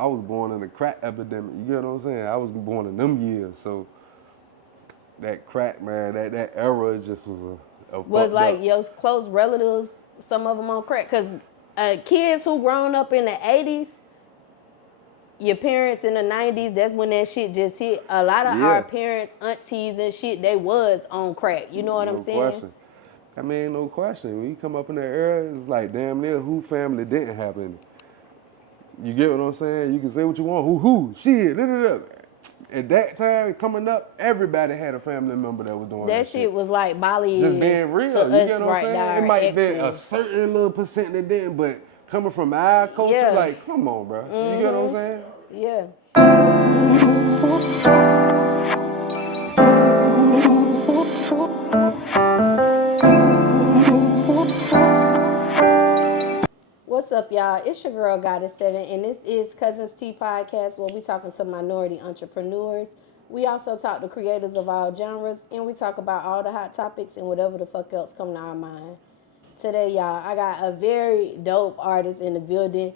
I was born in a crack epidemic. You get what I'm saying? I was born in them years, so that crack, man, that era just was a Was like up. your close relatives, some of them on crack? Because kids who grown up in the 80s, your parents in the 90s, that's when that shit just hit. A lot of our parents, aunties and shit, they was on crack. You know what I'm saying? No question. I mean, no question. When you come up in that era, it's like damn near who family didn't have any. You get what I'm saying? You can say what you want. Who, shit, da. At that time, coming up, everybody had a family member that was doing that shit. That shit was like Bali just is being real. to You us get what I'm saying? now, It might be exes. a certain little percent that didn't, but coming from our culture, like, come on, bro. You get what I'm saying? Yeah. What's up, y'all? It's your girl, Goddess7, and this is Cuzns Tea Podcast, where we talking to minority entrepreneurs. We also talk to creators of all genres, and we talk about all the hot topics and whatever the fuck else come to our mind. Today, y'all, I got a very dope artist in the building.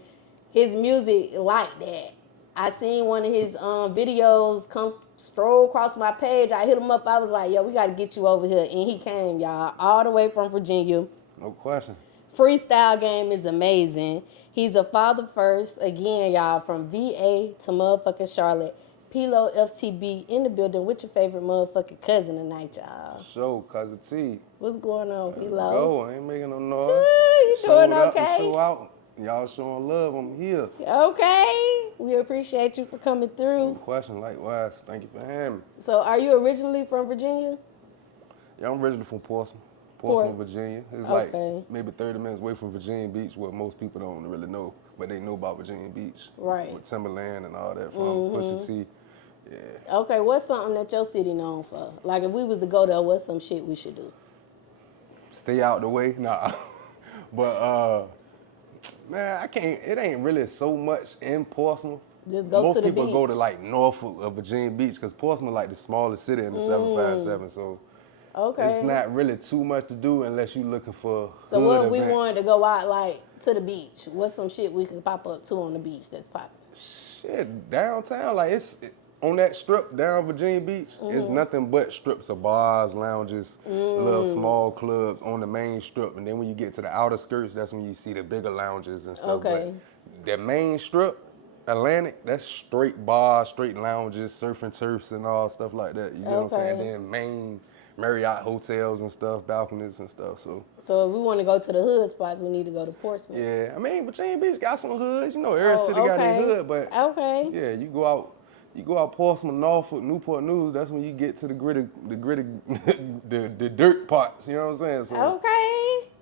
His music like that. I seen one of his videos come stroll across my page. I hit him up. I was like, yo, we got to get you over here. And he came, y'all, all the way from Virginia. No question. Freestyle game is amazing. He's a father first. Again, y'all, from VA to motherfucking Charlotte. Pilo FTB in the building with your favorite motherfucking cousin tonight, y'all. Show, Cuzn T. What's going on, Pilo? Go, I ain't making no noise. You doing okay? Up and show out. Y'all showing love, I'm here. Okay. We appreciate you for coming through. No question, likewise. Thank you for having me. So, are you originally from Virginia? Yeah, I'm originally from Portsmouth, Virginia. It's like maybe 30 minutes away from Virginia Beach, what most people don't really know, but they know about Virginia Beach. Right. With Timberland and all that from Pusha T. Yeah. Okay, what's something that your city known for? Like, if we was to go there, what's some shit we should do? Stay out the way? Nah. But, man, I can't, it ain't really so much in Portsmouth. Just go to the beach. Most people go to, like, Norfolk or Virginia Beach, because Portsmouth like the smallest city in the 757, so it's not really too much to do unless you're looking for So hood what events. we wanted to go out, like, to the beach? What's some shit we could pop up to on the beach that's popping? Shit, downtown, like, on that strip down Virginia Beach, it's nothing but strips of bars, lounges, little small clubs on the main strip. And then when you get to the outer skirts, that's when you see the bigger lounges and stuff. Okay. But the main strip, Atlantic, that's straight bars, straight lounges, surf and turfs and all stuff like that. You know what I'm saying? And then main Marriott hotels and stuff, balconies and stuff. So if we want to go to the hood spots, we need to go to Portsmouth. Yeah, I mean, Virginia Beach got some hoods. You know, every city got their hood, but yeah, you go out Portsmouth, Norfolk, Newport News. That's when you get to the gritty, the dirt parts. You know what I'm saying? So,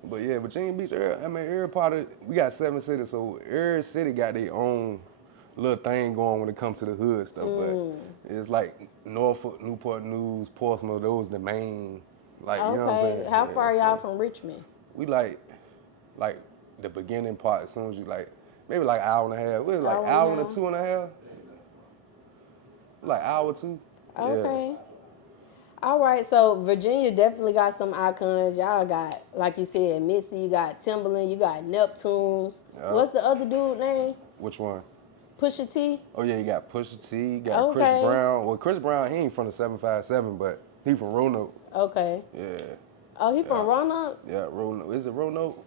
But yeah, Virginia Beach. Every part of we got 7 cities, so every city got their own little thing going when it comes to the hood stuff. But it's like Norfolk, Newport News, Portsmouth. Those the main, like you know what I'm saying. How far y'all from Richmond? We like the beginning part. As soon as you maybe like an hour and a half. We was like hour and 2.5. Like hour 2. Okay. Yeah. All right, so Virginia definitely got some icons. Y'all got, like you said, Missy, you got Timberland, you got Neptunes. What's the other dude name? Which one? Pusha T? Oh yeah, you got Pusha T, you got Chris Brown. Well, Chris Brown, he ain't from the 757, but he from Roanoke. Okay. Yeah. Oh, he from Roanoke? Yeah, Roanoke. Is it Roanoke?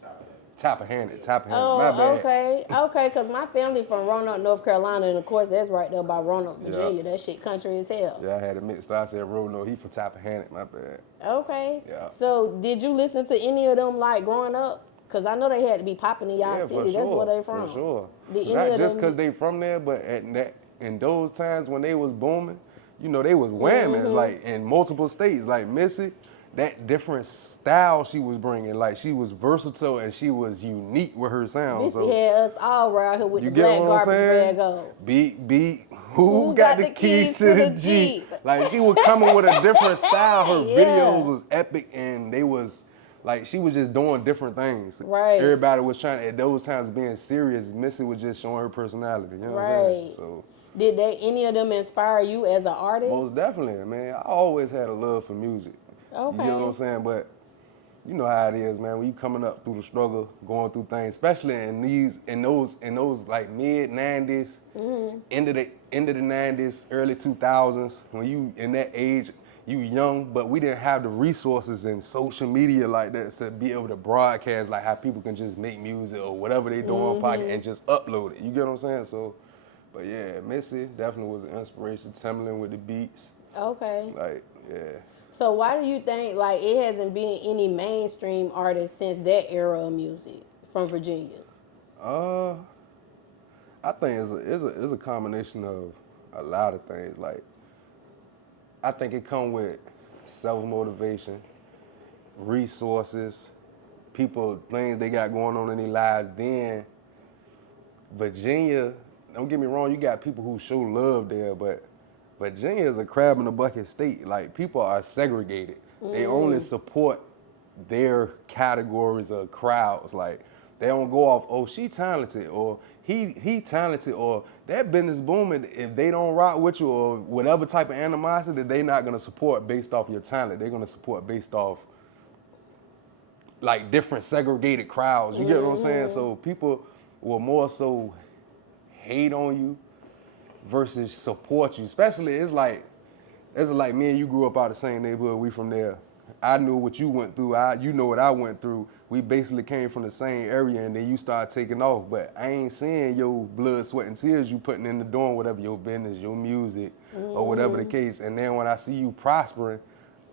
Tappahannock. Oh, my bad. Okay, because my family from Roanoke, North Carolina, and of course that's right there by Roanoke, Virginia. That shit country as hell. Yeah, I had it mixed up. I said Roanoke. He from Tappahannock. My bad. Okay. Yeah. So did you listen to any of them like growing up? Because I know they had to be popping in y'all city. That's where they from. For sure. Did Not just because they from there, but in those times when they was booming, you know, they was whamming like in multiple states. Like Missy, that different style she was bringing, like she was versatile and she was unique with her sound. Missy had us all around here with the black garbage bag on. Beat, who got the keys to the Jeep? Like she was coming with a different style. Her videos was epic and they was like she was just doing different things. Right. Everybody was trying at those times being serious. Missy was just showing her personality. You know what I'm saying? So did any of them inspire you as an artist? Most definitely, man. I always had a love for music. Okay. You know what I'm saying? But you know how it is, man. When you coming up through the struggle, going through things, especially in those like mid '90s, end of the '90s, early 2000s, when you in that age, you young, but we didn't have the resources and social media like that to be able to broadcast like how people can just make music or whatever they do on pocket and just upload it. You get what I'm saying? So, but yeah, Missy definitely was an inspiration. Timbaland with the beats. Okay. Like, yeah. So why do you think like it hasn't been any mainstream artists since that era of music from Virginia? I think it's a combination of a lot of things. Like, I think it come with self-motivation, resources, people, things they got going on in their lives. Then Virginia, don't get me wrong, you got people who show love there, but Virginia is a crab in a bucket state. Like, people are segregated. They only support their categories of crowds. Like, they don't go off, oh, she talented, or he talented, or that business booming. If they don't rock with you or whatever type of animosity, they're not gonna support based off your talent. They're gonna support based off like different segregated crowds. You get what I'm saying? So people will more so hate on you versus support you. Especially it's like me and you grew up out the same neighborhood. We from there. I knew what you went through. You know what I went through. We basically came from the same area, and then you start taking off. But I ain't seeing your blood, sweat, and tears you putting in the doing whatever your business, your music, or whatever the case. And then when I see you prospering,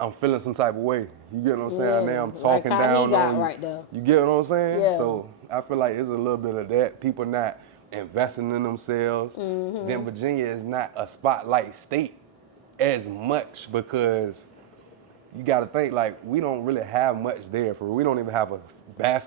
I'm feeling some type of way. You get what I'm saying? Now I'm talking like how down he got on you. right there. You get what I'm saying? Yeah. So I feel like it's a little bit of that. People not investing in themselves. Then Virginia is not a spotlight state as much because you got to think, like, we don't really have much there. We don't even have a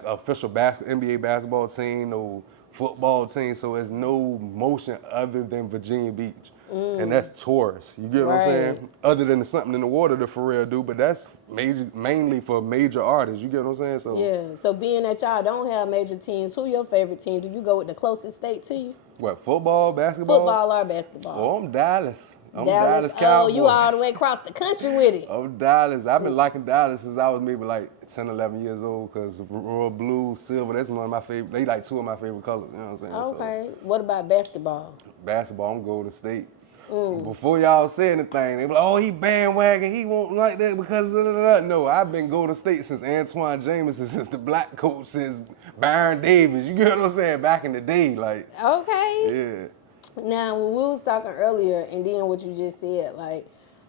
official NBA basketball team, no football team, so there's no motion other than Virginia Beach. And that's tourists. You get what I'm saying? Other than something in the water to for real do, but that's mainly for major artists. You get what I'm saying? So yeah. So being that y'all don't have major teams, who your favorite team? Do you go with the closest state to you? What, football, basketball? Football or basketball? Oh, I'm Dallas. I'm Dallas Cowboys. Oh, you all the way across the country with it. I'm Dallas. I've been liking Dallas since I was maybe like 10, 11 years old because royal blue, silver, that's one of my favorite. They like two of my favorite colors, you know what I'm saying? Okay. So, what about basketball? Basketball, I'm Golden State. Before y'all say anything, they be like, oh, he bandwagon, he won't like that because No, I've been Golden State since Antoine Jameson, since the black coach, since Baron Davis. You get what I'm saying? Back in the day, like. Okay. Yeah. Now, when we was talking earlier, and then what you just said, like,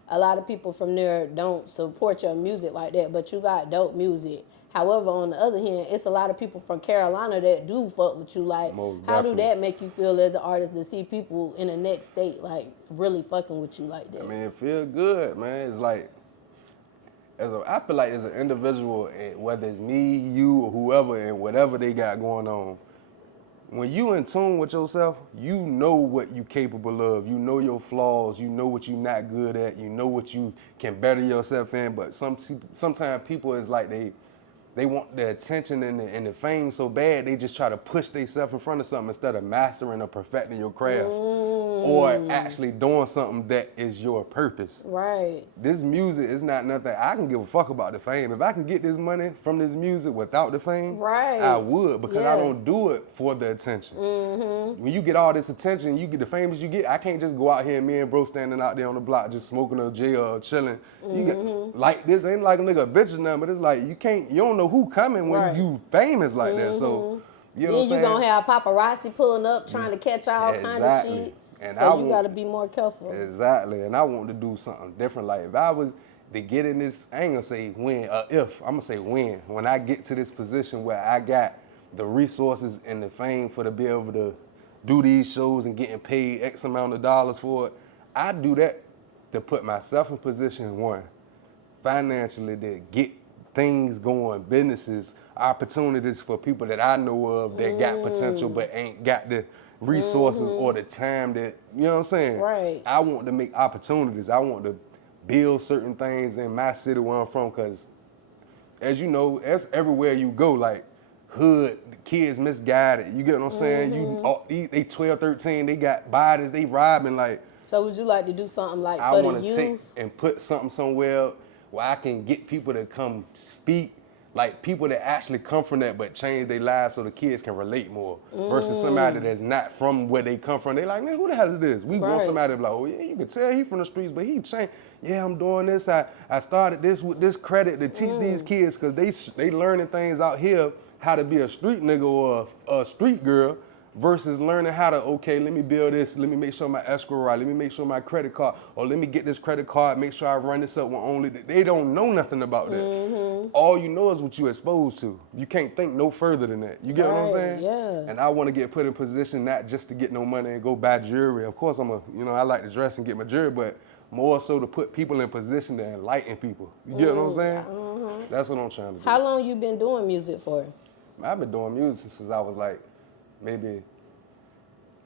a lot of people from there don't support your music like that, but you got dope music. However, on the other hand, it's a lot of people from Carolina that do fuck with you. Like, how do that make you feel as an artist to see people in the next state, like, really fucking with you like that? I mean, it feels good, man. It's like, I feel like as an individual, whether it's me, you, or whoever, and whatever they got going on, when you in tune with yourself, you know what you capable of. You know your flaws. You know what you not good at. You know what you can better yourself in. But sometimes people is like they want the attention and the fame so bad, they just try to push themselves in front of something instead of mastering or perfecting your craft or actually doing something that is your purpose. Right. This music is not nothing. I can give a fuck about the fame. If I can get this money from this music without the fame, I would, because I don't do it for the attention. When you get all this attention, you get the fame as you get, I can't just go out here and me and bro standing out there on the block just smoking a J or chilling. You get, like, this ain't like a nigga a bitch or nothing, but it's like you don't know who coming when you famous like that. So you know what I'm saying? Then you gonna have paparazzi pulling up trying to catch all kind of shit. And so you gotta be more careful. Exactly. And I want to do something different. Like, if I was to get in this, I ain't gonna say when, if, I'm gonna say when I get to this position where I got the resources and the fame to be able to do these shows and getting paid X amount of dollars for it, I do that to put myself in position, one, financially, to get things going, businesses, opportunities for people that I know of that got potential but ain't got the resources or the time that, you know what I'm saying? Right. I want to make opportunities. I want to build certain things in my city where I'm from, because as you know, that's everywhere you go, like hood, the kids misguided, you get what I'm saying? They 12, 13, they got bodies, they robbing, like. So would you like to do something like for the youth? I want to take and put something somewhere where I can get people to come speak, Like people that actually come from that but change their lives so the kids can relate more versus somebody that's not from where they come from. They like, man, who the hell is this? We want somebody to be like, oh yeah, you can tell he from the streets, but he changed. Yeah, I'm doing this. I started this with this credit to teach these kids because they learning things out here how to be a street nigga or a street girl versus learning how to, okay, let me build this, let me make sure my escrow right, let me make sure my credit card, or let me get this credit card, make sure I run this up when only, they don't know nothing about that. All you know is what you're exposed to. You can't think no further than that. You get what I'm saying? Yeah. And I want to get put in position not just to get no money and go buy jewelry. Of course, I like to dress and get my jewelry, but more so to put people in position to enlighten people. You get what I'm saying? That's what I'm trying to do. How long you been doing music for? I've been doing music since I was like, maybe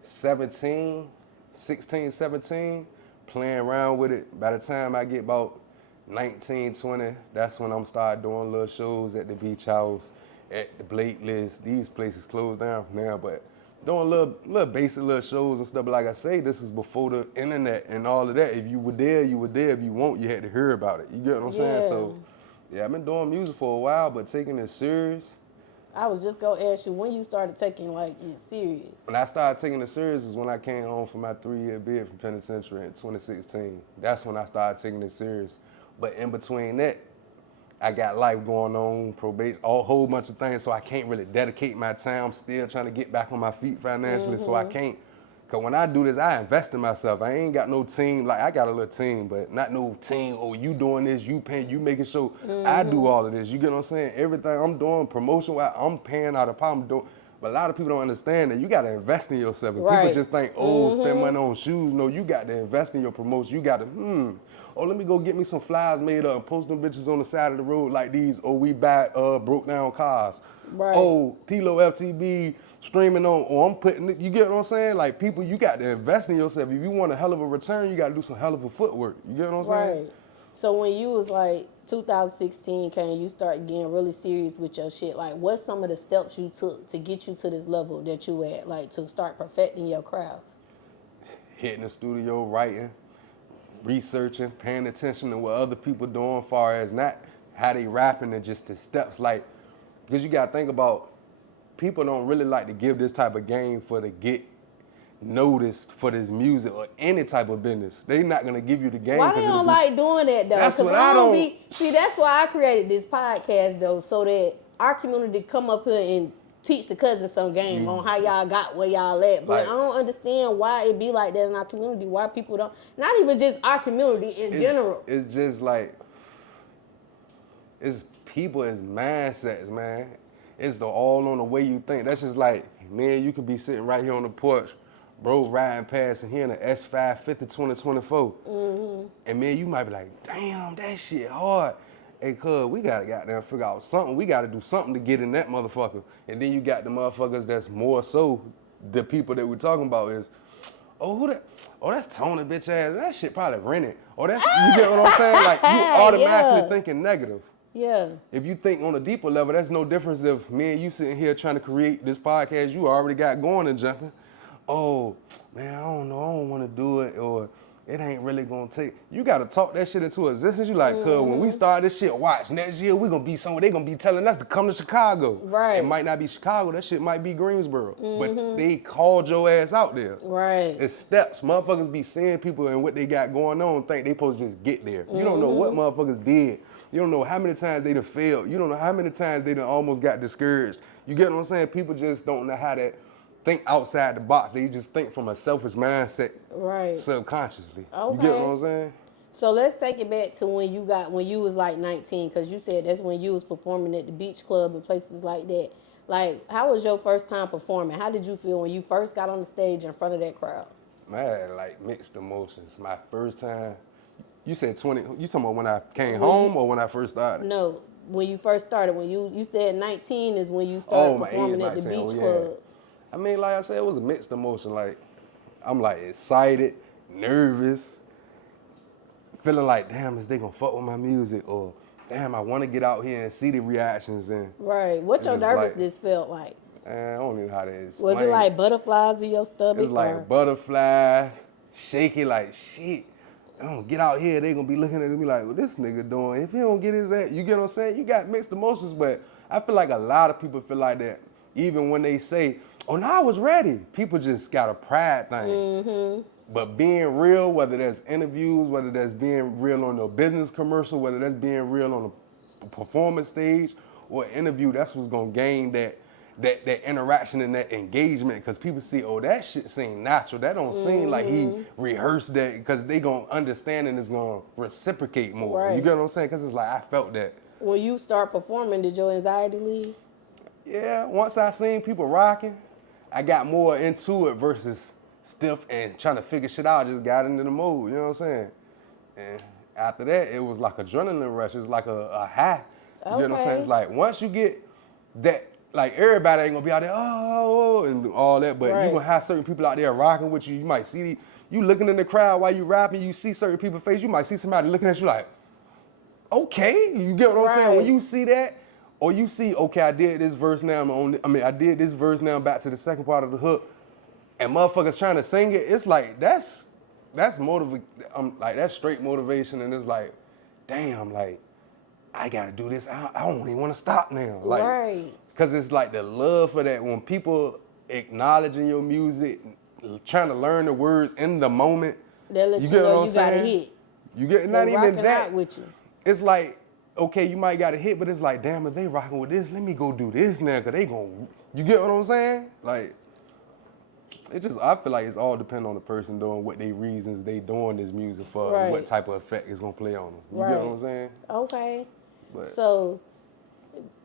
16, 17, playing around with it. By the time I get about 19, 20, that's when I'm start doing little shows at the Beach House, at the Blake List. These places closed down now, but doing little basic little shows and stuff. But like I say, this is before the internet and all of that. If you were there, you were there. If you won't, you had to hear about it. You get what I'm saying? So, yeah, I've been doing music for a while, but taking it serious. I was just gonna ask you when you started taking like it serious. When I started taking it serious is when I came home from my 3-year bid from penitentiary in 2016. That's when I started taking it serious. But in between that, I got life going on, probation, a whole bunch of things, so I can't really dedicate my time. I'm still trying to get back on my feet financially, so I can't. Because when I do this, I invest in myself. I ain't got no team. Like, I got a little team, but not no team, oh, you doing this, you paying, you making sure I do all of this. You get what I'm saying? Everything I'm doing, promotion, I'm paying out of pocket. I'm doing. But a lot of people don't understand that you got to invest in yourself. And people just think, oh, spend money on shoes. No, you got to invest in your promotion. You got to, oh, let me go get me some flyers made up and post them bitches on the side of the road like these. Oh, we buy broke down cars. Right. Oh, Kilo FTB streaming on, or I'm putting it, you get what I'm saying? Like people, you got to invest in yourself. If you want a hell of a return, you got to do some hell of a footwork. You get what I'm saying? Right. So when you was like 2016 came, you start getting really serious with your shit. Like, what's some of the steps you took to get you to this level that you at, like to start perfecting your craft? Hitting the studio, writing, researching, paying attention to what other people doing, far as not how they rapping and just the steps. Like, because you got to think about, people don't really like to give this type of game for to get noticed for this music or any type of business. They not gonna give you the game. Why they don't like doing that though? That's what I don't. See, that's why I created this podcast though, so that our community come up here and teach the cousins some game on how y'all got where y'all at. But I don't understand why it be like that in our community. Why people don't? Not even just our community in general. It's just like it's people, it's mindsets, man. It's all on the way you think. That's just like, man, you could be sitting right here on the porch, bro, riding past and hearing an S550 2024. And man, you might be like, damn, that shit hard. Hey, cuz, we gotta goddamn figure out something. We gotta do something to get in that motherfucker. And then you got the motherfuckers that's more so the people that we're talking about is, oh, who that? Oh, that's Tony, bitch ass. That shit probably rented. Oh, that's, you get what I'm saying? Like, you automatically thinking negative. Yeah. If you think on a deeper level, that's no difference if me and you sitting here trying to create this podcast you already got going and jumping. Oh, man, I don't know, I don't want to do it, or it ain't really gonna take. You gotta talk that shit into existence. You like, cuz when we start this shit, watch, next year we gonna be somewhere, they gonna be telling us to come to Chicago. Right. It might not be Chicago, that shit might be Greensboro. But they called your ass out there. Right. It's steps. Motherfuckers be seeing people and what they got going on, think they supposed to just get there. You don't know what motherfuckers did. You don't know how many times they done failed. You don't know how many times they done almost got discouraged. You get what I'm saying? People just don't know how to think outside the box. They just think from a selfish mindset, right? Subconsciously. Okay. You get what I'm saying? So let's take it back to when you was like 19, because you said that's when you was performing at the beach club and places like that. Like, how was your first time performing? How did you feel when you first got on the stage in front of that crowd? Man, I had like mixed emotions. My first time. You said 20, you talking about when I came home or when I first started? No, when you first started. When you said 19 is when you started performing at the beach club. I mean, like I said, it was a mixed emotion. Like, I'm like excited, nervous, feeling like, damn, is they gonna fuck with my music? Or, damn, I wanna get out here and see the reactions. And right, what your nervousness felt like? I don't know how to explain. Was it like butterflies in your stomach? It's like butterflies, shaky like shit. get out here, they gonna be looking at me like, what this nigga doing? If he don't get his ass, you get what I'm saying? You got mixed emotions, but I feel like a lot of people feel like that. Even when they say, oh, no, I was ready. People just got a pride thing. Mm-hmm. But being real, whether that's interviews, whether that's being real on a business commercial, whether that's being real on a performance stage or an interview, that's what's gonna gain that interaction and that engagement, because people see, oh, that shit seem natural. That don't seem like he rehearsed that, because they gonna understand and it's gonna reciprocate more. Right. You get what I'm saying? Because it's like, I felt that. When you start performing, did your anxiety leave? Yeah, once I seen people rocking, I got more into it versus stiff and trying to figure shit out. I just got into the mode, you know what I'm saying? And after that, it was like adrenaline rush. It was like a high. You know what I'm saying? It's like, once you get that, like, everybody ain't gonna be out there, oh, and all that, but you gonna have certain people out there rocking with you. You might see, you looking in the crowd while you rapping, you see certain people's face, you might see somebody looking at you like, okay, you get what I'm saying? When you see that, or you see, okay, I did this verse now, I did this verse now back to the second part of the hook, and motherfuckers trying to sing it, it's like, that's like, that's straight motivation, and it's like, damn, like, I gotta do this, I don't even wanna stop now. Like, because it's like the love for that, when people acknowledging your music, trying to learn the words in the moment. They let you know you got a hit. You get, not even that. Out with you. It's like, okay, you might got a hit, but it's like, damn, if they rocking with this, let me go do this now, because they gon', you get what I'm saying? Like, it just, I feel like it's all depending on the person doing what they reasons they doing this music for, and what type of effect it's gonna play on them. You get what I'm saying? Okay. But, so,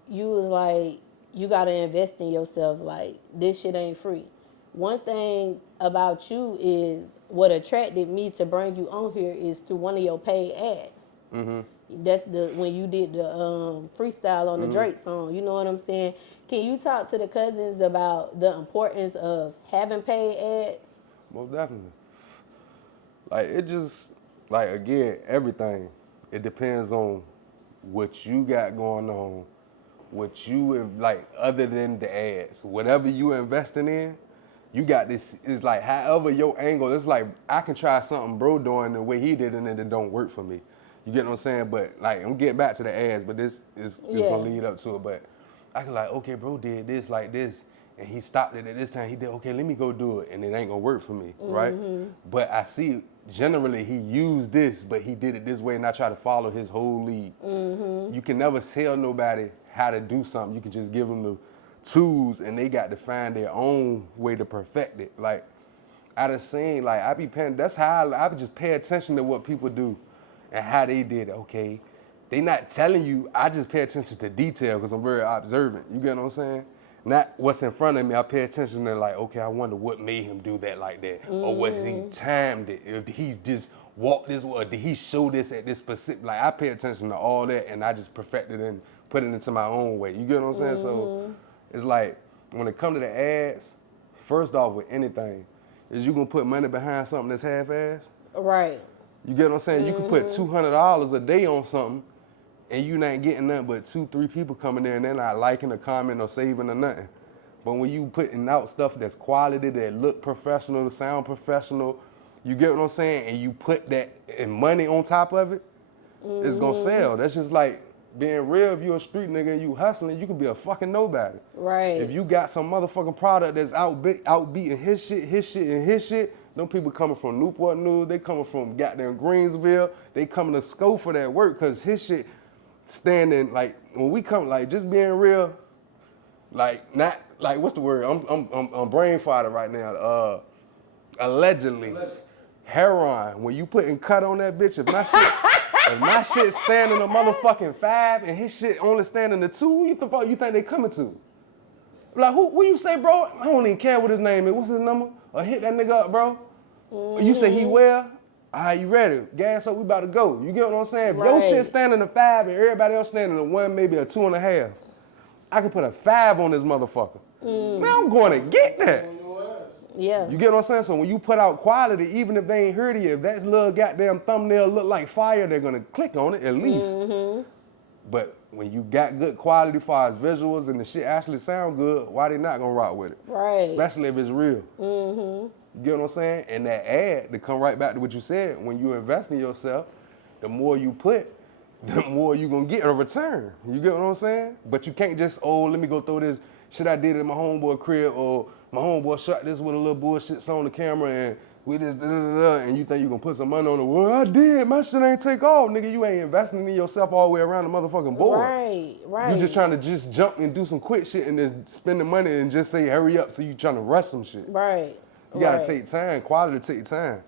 you was like, you gotta invest in yourself, like, this shit ain't free. One thing about you is, what attracted me to bring you on here is through one of your paid ads. Mm-hmm. That's when you did the freestyle on the Drake song, you know what I'm saying? Can you talk to the Cuzns about the importance of having paid ads? Most definitely. Like, it just, like, again, everything, it depends on what you got going on, what you, like, other than the ads, whatever you investing in, you got this, it's like, however your angle, it's like, I can try something bro doing the way he did and it don't work for me. You get what I'm saying? But, like, I'm getting back to the ads, but this is gonna lead up to it. But I can, like, okay, bro did this like this, and he stopped it at this time. He did, okay, let me go do it, and it ain't gonna work for me, right? But I see generally he used this, but he did it this way, and I try to follow his whole lead. You can never tell nobody how to do something. You can just give them the tools, and they got to find their own way to perfect it. Like, I done seen, like, I be paying, that's how I just pay attention to what people do and how they did it. Okay, they not telling you, I just pay attention to detail because I'm very observant. You get what I'm saying? Not what's in front of me. I pay attention to, like, okay, I wonder what made him do that like that, or was he timed it? If he just walked this way, or did he show this at this specific? Like, I pay attention to all that, and I just perfect it and put it into my own way. You get what I'm saying? So it's like, when it comes to the ads, first off with anything, is you gonna put money behind something that's half-assed? Right. You get what I'm saying? You can put $200 a day on something, and you not getting nothing but 2-3 people coming there, and they're not liking a comment or saving or nothing. But when you putting out stuff that's quality, that look professional, sound professional, you get what I'm saying? And you put that and money on top of it, it's gonna sell. That's just like being real. If you're a street nigga and you hustling, you can be a fucking nobody. Right. If you got some motherfucking product that's outbeating his shit, them people coming from Newport News, they coming from goddamn Greensville, they coming to scope for that work, because his shit standing, like, when we come, like, just being real, like, not, like, what's the word? I'm brain farted right now. Allegedly. Heroin, when you putting cut on that bitch, if my shit standing a motherfucking 5 and his shit only standing a 2, who the fuck you think they coming to? Like, who you say, bro? I don't even care what his name is. What's his number? Or hit that nigga up, bro. You say he well? All right, you ready? Gas up, we about to go. You get what I'm saying? If your shit standing a 5 and everybody else standing a 1, maybe a 2.5, I can put a 5 on this motherfucker. Man, I'm going to get that. Yeah. You get what I'm saying? So when you put out quality, even if they ain't heard of you, if that little goddamn thumbnail look like fire, they're gonna click on it at least. But when you got good quality for as visuals and the shit actually sound good, why they not gonna rock with it? Right. Especially if it's real. You get what I'm saying? And that ad, to come right back to what you said, when you invest in yourself, the more you put, the more you gonna get a return. You get what I'm saying? But you can't just, let me go throw this shit I did at my homeboy crib, or my homeboy shot this with a little bullshit on the camera, and we just and you think you gonna put some money on it. Well, I did. My shit ain't take off, nigga. You ain't investing in yourself all the way around the motherfucking board. Right. You just trying to just jump and do some quick shit and just spend the money and just say hurry up, so you trying to rush some shit. Right. You gotta take time. Quality take time.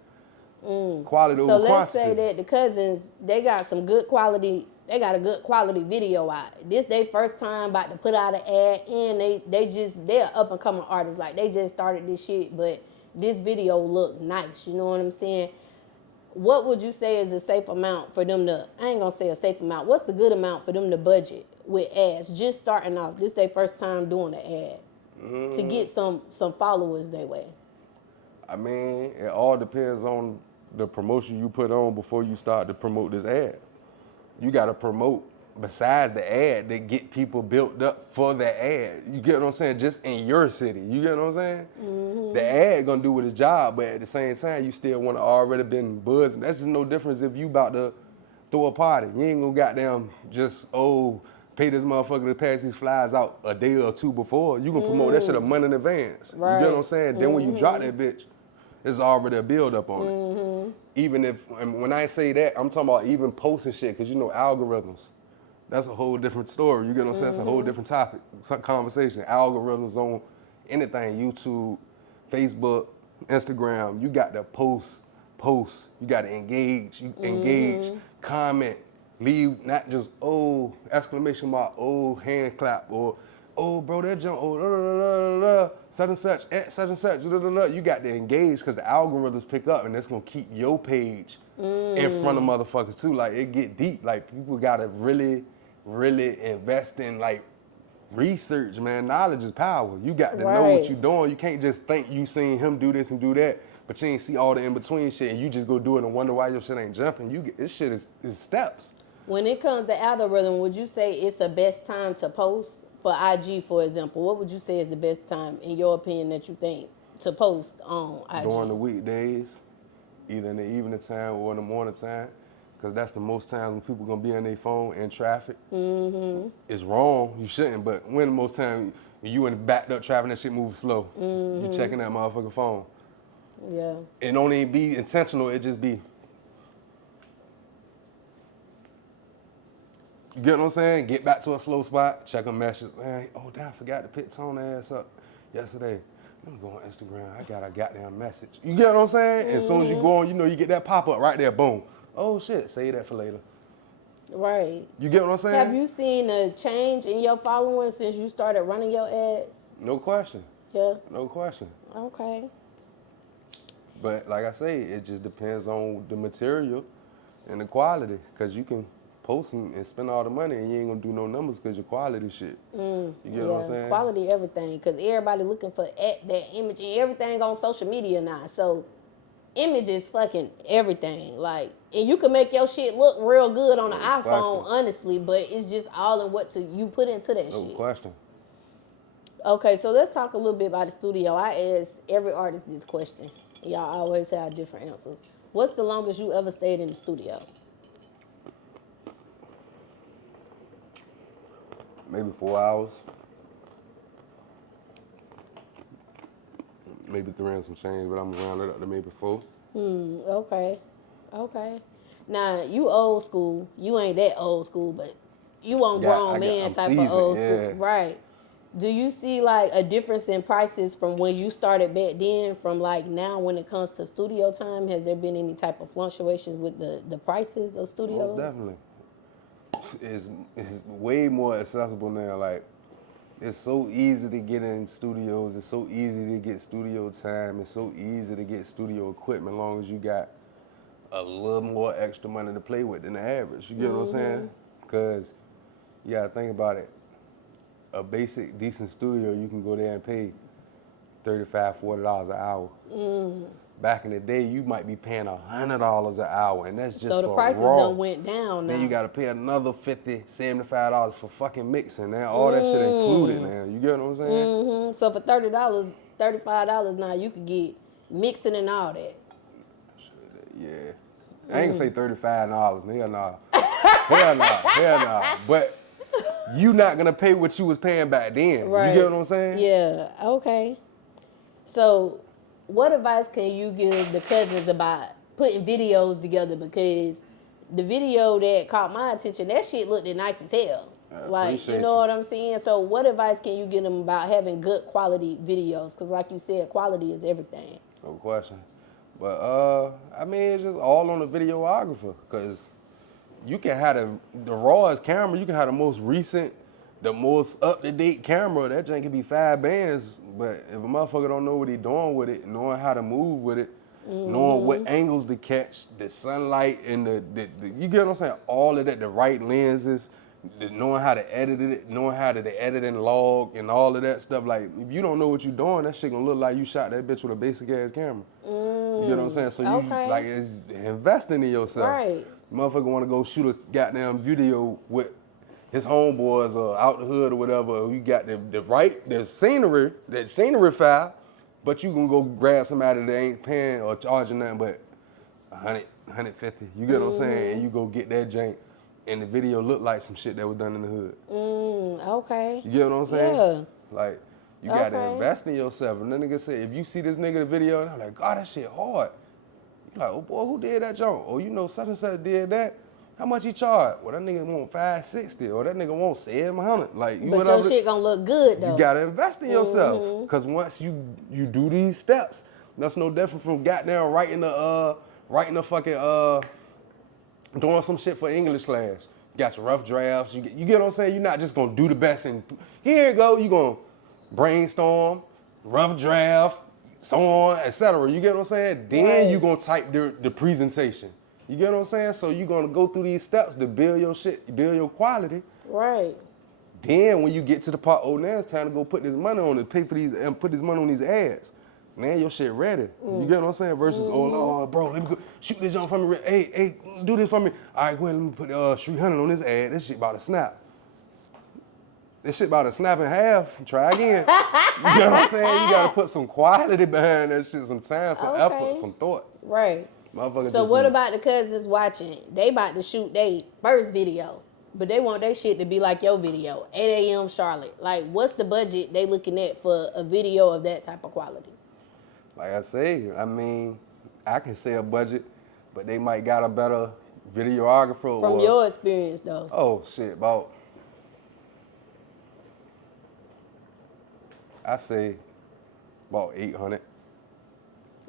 Quality over quantity. So let's say that the Cuzns, they got some good quality. They got a good quality video out. This they first time about to put out an ad, and they're up and coming artists. Like they just started this shit, but this video look nice. You know what I'm saying? What would you say is a safe amount for them to? I ain't gonna say a safe amount. What's a good amount for them to budget with ads? Just starting off. This their first time doing an ad to get some followers their way. I mean, it all depends on the promotion you put on before you start to promote this ad. You got to promote besides the ad that get people built up for the ad. You get what I'm saying? Just in your city. You get what I'm saying? Mm-hmm. The ad gonna do with his job, but at the same time, you still want to already been buzzing. That's just no difference if you about to throw a party. You ain't gonna goddamn just, pay this motherfucker to pass these flyers out a day or two before. You gonna promote that shit a month in advance. Right. You get what I'm saying? Then when you drop that bitch, there's already a build up on it. Even if, and when I say that, I'm talking about even posting shit, because you know algorithms. That's a whole different story. You get what I'm saying? It's a whole different topic, conversation. Algorithms on anything, YouTube, Facebook, Instagram. You got to post. You got to engage. Comment, leave, not just, exclamation mark, hand clap, or, bro, that jump, such and such, such and such, You got to engage, because the algorithms pick up, and that's going to keep your page in front of motherfuckers too. Like, it get deep. Like, people got to really invest in, like, research, man. Knowledge is power. You got to know what you're doing. You can't just think you seen him do this and do that, but you ain't see all the in-between shit, and you just go do it and wonder why your shit ain't jumping. This shit is steps. When it comes to algorithm, would you say it's the best time to post? For IG, for example, what would you say is the best time, in your opinion, that you think to post on IG? During the weekdays, either in the evening time or in the morning time, because that's the most times when people gonna be on their phone in traffic. It's wrong, you shouldn't, but when the most time when you in backed up traffic, that shit moves slow. You checking that motherfucking phone. Yeah. It don't even be intentional, it just be. You get what I'm saying? Get back to a slow spot, check a message. Man, damn, I forgot to pick Tone ass up yesterday. Let me go on Instagram. I got a goddamn message. You get what I'm saying? As soon as you go on, you get that pop-up right there, boom. Oh shit, save that for later. Right. You get what I'm saying? Have you seen a change in your following since you started running your ads? No question. Yeah? No question. Okay. But like I say, it just depends on the material and the quality, because you can post and spend all the money and you ain't gonna do no numbers because your quality shit. You get what I'm saying? Quality everything, because everybody looking for that image, and everything on social media now. So image is fucking everything. Like, and you can make your shit look real good on the iPhone, honestly, but it's just all in what you put into that shit. No question. Okay, so let's talk a little bit about the studio. I ask every artist this question. Y'all always have different answers. What's the longest you ever stayed in the studio? Maybe 4 hours. Maybe 3 and some change, but I'm round it up to maybe 4. Okay. Now, you old school. You ain't that old school, but you on grown man type of old school. Right. Do you see like a difference in prices from when you started back then from like now when it comes to studio time? Has there been any type of fluctuations with the prices of studios? Most definitely. It's way more accessible now. Like, it's so easy to get in studios. It's so easy to get studio time. It's so easy to get studio equipment as long as you got a little more extra money to play with than the average. You get what I'm saying? Because you got to think about it. A basic, decent studio, you can go there and pay $35, $40 an hour. Back in the day, you might be paying $100 an hour, and that's just for raw. So the prices done went down now. Then you got to pay another $50, $75 for fucking mixing. Now all that shit included. Now you get what I'm saying? So for $30, $35 now, you could get mixing and all that. Yeah. I ain't gonna say $35. Hell nah. Hell nah. Hell nah. But you not gonna pay what you was paying back then. Right. You get what I'm saying? Yeah. Okay. So, what advice can you give the cousins about putting videos together? Because the video that caught my attention, that shit looked nice as hell. Like, you know what I'm saying? So, what advice can you give them about having good quality videos? Because, like you said, quality is everything. No question. But, I mean, it's just all on the videographer. Because you can have the rawest camera, you can have the most recent, the most up-to-date camera. That thing can be 5 bands. But if a motherfucker don't know what he doing with it, knowing how to move with it, knowing what angles to catch, the sunlight, and the you get what I'm saying? All of that, the right lenses, knowing how to edit it, knowing how to edit and log and all of that stuff. Like, if you don't know what you're doing, that shit gonna look like you shot that bitch with a basic ass camera. You get what I'm saying? So you like, it's investing in yourself. Right. Motherfucker wanna go shoot a goddamn video with his homeboys or out the hood or whatever. You got the scenery file, but you can go grab somebody that ain't paying or charging nothing but $100, $150. You get what I'm saying? And you go get that jank. And the video look like some shit that was done in the hood. Okay. You get what I'm saying? Yeah. Like, you gotta invest in yourself. And the nigga say, if you see this nigga the video, and I'm like, God, that shit hard. You like, oh boy, who did that joint? Oh, you know, such and such did that. How much he charge? Well, that nigga want $560, or that nigga want $700. Like, you but your shit gonna look good though. You gotta invest in yourself, cause once you do these steps, that's no different from goddamn writing the fucking doing some shit for English class. You got your rough drafts. You get what I'm saying? You're not just gonna do the best and here you go. You gonna brainstorm, rough draft, so on, etc. You get what I'm saying? Then you gonna type the presentation. You get what I'm saying? So you're gonna go through these steps to build your shit, build your quality. Right. Then when you get to the part, oh, now it's time to go put this money on it, pay for these and put this money on these ads. Man, your shit ready. You get what I'm saying? Versus, oh, bro, let me go shoot this joint for me. Hey, do this for me. All right, go ahead, let me put 300 on this ad. This shit about to snap. This shit about to snap in half. Try again. You know what I'm saying? You gotta put some quality behind that shit, some time, some effort, some thought. Right. So what about the cousins watching? They about to shoot their first video, but they want their shit to be like your video, 8 a.m. Charlotte. Like, what's the budget they looking at for a video of that type of quality? Like I say, I mean, I can say a budget, but they might got a better videographer. From your experience, though. Oh, shit, about, I say about 800.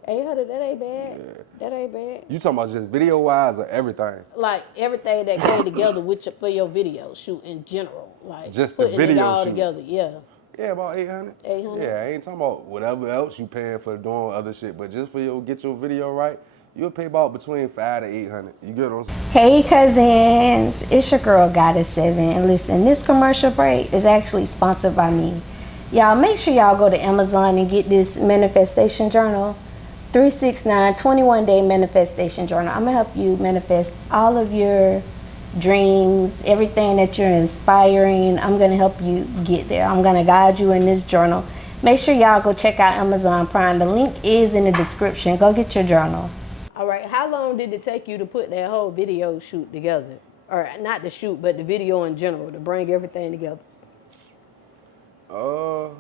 800, that ain't bad. Yeah. That ain't bad. You talking about just video-wise or everything? Like, everything that came together for your video shoot in general. Like, just the video it all shoot. Together, yeah. Yeah, about 800. 800? Yeah, I ain't talking about whatever else you paying for doing other shit, but just for get your video right, you'll pay about between 500 to 800. You get what I'm saying? Hey cousins, it's your girl Goddess7, and listen, this commercial break is actually sponsored by me. Y'all make sure y'all go to Amazon and get this manifestation journal. 369 21-day manifestation journal. I'm gonna help you manifest all of your dreams, everything that you're inspiring. I'm gonna help you get there. I'm gonna guide you in this journal. Make sure y'all go check out Amazon Prime. The link is in the description. Go get your journal. All right, how long did it take you to put that whole video shoot together? Or not the shoot, but the video in general, to bring everything together? As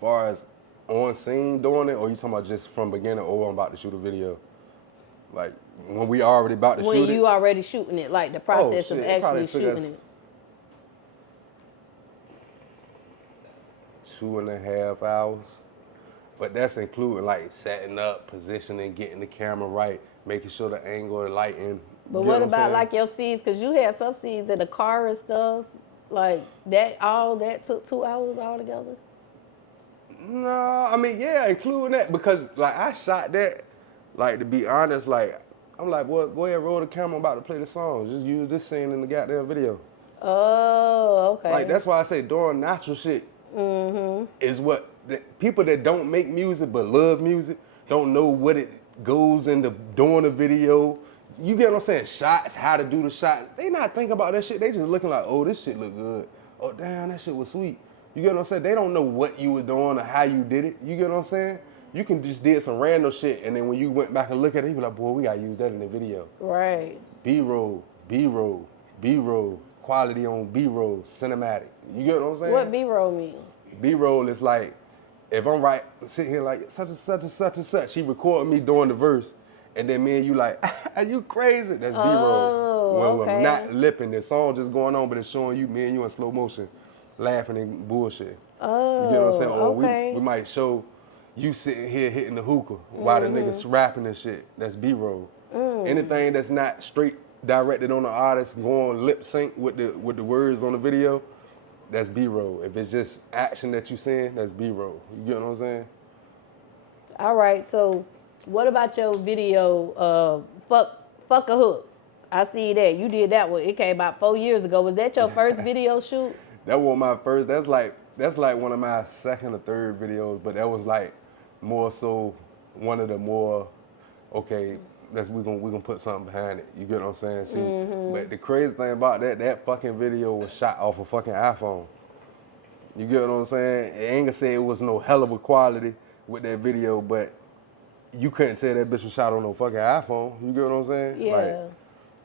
far as on scene doing it, or you talking about just from beginning, or I'm about to shoot a video? Like, when we already about to shoot it? When you already shooting it, like the process of actually shooting it. 2.5 hours. But that's including like setting up, positioning, getting the camera right, making sure the angle, the lighting. But what about like your scenes? Because you had some scenes in the car and stuff. Like all that took 2 hours altogether? No, I mean, yeah, including that, because like I shot that, like, to be honest, like, I'm like, well, go ahead, roll the camera, I'm about to play the song. Just use this scene in the goddamn video. Oh, okay. Like, that's why I say doing natural shit is what people that don't make music but love music don't know what it goes into doing a video. You get what I'm saying? Shots, how to do the shots. They not thinking about that shit. They just looking like, oh, this shit look good. Oh, damn, that shit was sweet. You get what I'm saying? They don't know what you were doing or how you did it. You get what I'm saying? you can just did some random shit, and then when you went back and look at it, you be like, boy, we gotta use that in the video. Right. B-roll, B-roll, B-roll, quality on B-roll, cinematic. You get what I'm saying? What B-roll mean? B-roll is like, if I'm sitting here like such and such and such and such, she recorded me doing the verse, and then me and you like, are you crazy? That's B-roll. When I'm not lipping, the song just going on, but it's showing you, me and you in slow motion, laughing and bullshit. Oh, you get what I'm saying? Or okay. we might show you sitting here hitting the hookah while the niggas rapping and shit. That's B-roll. Anything that's not straight directed on the artist, going lip sync with the words on the video, that's B-roll. If it's just action that you seeing, that's B-roll. You get what I'm saying? All right. So, what about your video? Fuck a hook. I see that you did that one. It came about 4 years ago. Was that your first video shoot? That wasn't my first. That's like one of my second or third videos. But that was like more so one of the more we gonna put something behind it. You get what I'm saying? See, but the crazy thing about that fucking video was shot off a fucking iPhone. You get what I'm saying? I ain't gonna say it was no hell of a quality with that video, but you couldn't tell that bitch was shot on no fucking iPhone. You get what I'm saying? Yeah. Like,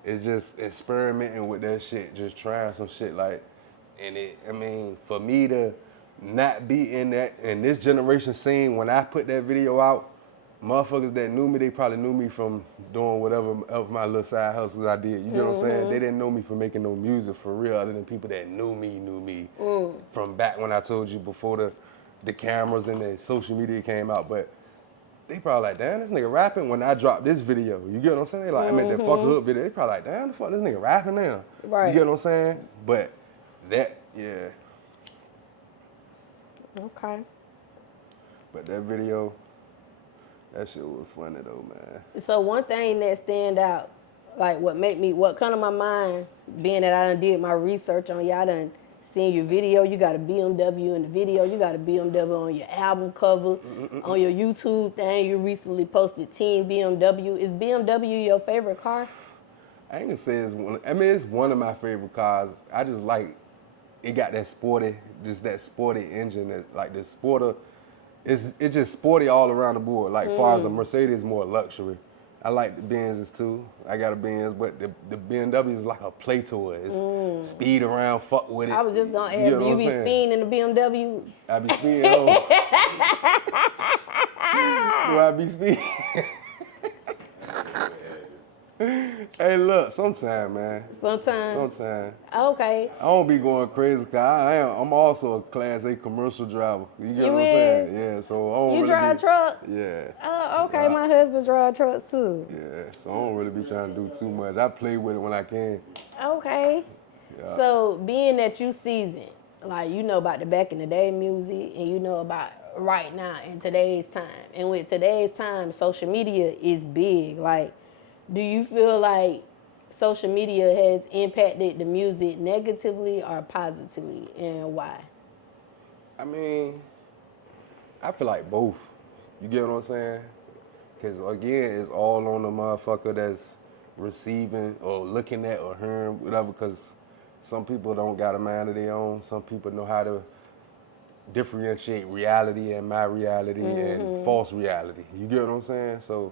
it's just experimenting with that shit, just trying some shit for me to not be in this generation scene, when I put that video out, motherfuckers that knew me, they probably knew me from doing whatever of my little side hustles I did. You get what I'm saying? They didn't know me from making no music for real, other than people that knew me from back when I told you before the cameras and the social media came out. But they probably like, damn, this nigga rapping when I dropped this video. You get what I'm saying? Like, I meant that fuck hook video. They probably like, damn, the fuck this nigga rapping now. Right. You get what I'm saying? But that, yeah. Okay. But that video, that shit was funny though, man. So one thing that stand out, like what come to my mind, being that I done did my research on you, I done seen your video, you got a BMW in the video, you got a BMW on your album cover, on your YouTube thing, you recently posted Team BMW. Is BMW your favorite car? I ain't gonna say it's one of my favorite cars. I just like, it got that sporty engine, that like the sporter. It's just sporty all around the board. Like far as a Mercedes is more luxury. I like the Benz's too. I got a Benz, but the BMW is like a play toy. It's speed around, fuck with it. I was just gonna ask, do you be speeding in the BMW? I be speeding. Do I be speeding? Hey, look, sometime, man. Sometime. Okay. I don't be going crazy, cause I'm also a Class A commercial driver. You get what I'm saying? Yeah, so I don't really drive trucks? Yeah. Oh, okay. My husband drives trucks too. Yeah, so I don't really be trying to do too much. I play with it when I can. Okay. Yeah. So being that you seasoned, like you know about the back in the day music, and you know about right now in today's time, and with today's time, social media is big. Like, do you feel like social media has impacted the music negatively or positively, and why? I mean, I feel like both. You get what I'm saying? Because, again, it's all on the motherfucker that's receiving or looking at or hearing, whatever, because some people don't got a mind of their own. Some people know how to differentiate reality and my reality and false reality. You get what I'm saying? So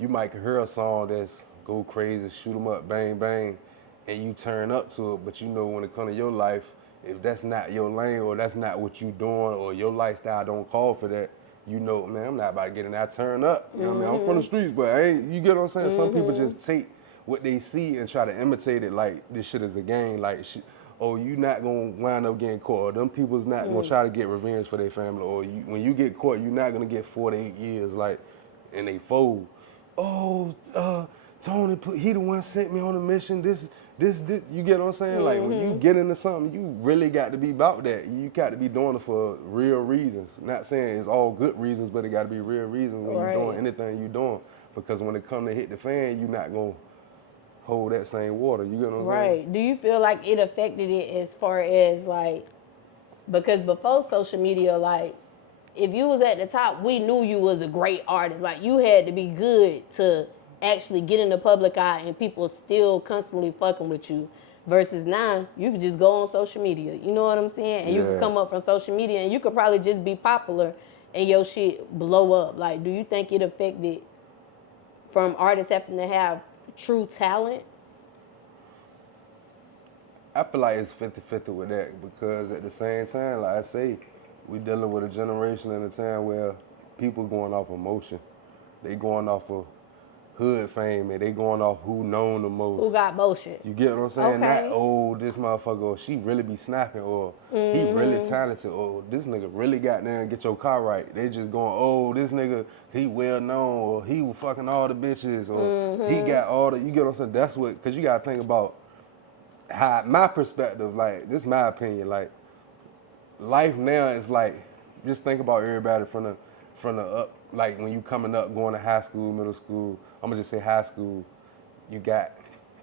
you might hear a song that's go crazy, shoot 'em up, bang, bang, and you turn up to it, but you know when it comes to your life, if that's not your lane or that's not what you doing or your lifestyle don't call for that, you know, man, I'm not about to get in that turn up. You know what I mean? I'm from the streets, but you get what I'm saying? Some people just take what they see and try to imitate it like this shit is a game. Like, you not going to wind up getting caught. Or them people's not going to try to get revenge for their family. Or when you get caught, you're not going to get 4 to 8 years, like, and they fold. Tony, he the one sent me on a mission, this, you get what I'm saying? Like, when you get into something, you really got to be about that. You got to be doing it for real reasons. Not saying it's all good reasons, but it got to be real reasons when you're doing anything you're doing. Because when it come to hit the fan, you're not going to hold that same water. You get what I'm saying? Right. Do you feel like it affected it as far as, like, because before social media, like, if you was at the top, we knew you was a great artist. Like, you had to be good to actually get in the public eye and people still constantly fucking with you. Versus now, you can just go on social media. You know what I'm saying? And you can come up from social media and you could probably just be popular and your shit blow up? Like, do you think it affected from artists having to have true talent? I feel like it's 50-50 with that because at the same time, like I say, we dealing with a generation in a time where people going off emotion. They going off of hood fame and they going off who known the most. Who got bullshit. You get what I'm saying? Okay. Not, oh, this motherfucker, or she really be snapping, or he really talented, or this nigga really got there and get your car right. They just going, oh, this nigga, he well known, or he was fucking all the bitches, or he got all the, you get what I'm saying? That's what, because you got to think about how, my perspective, like, this is my opinion, like, life now is like, just think about everybody from the up, like when you coming up, going to high school, middle school, I'm gonna just say high school, you got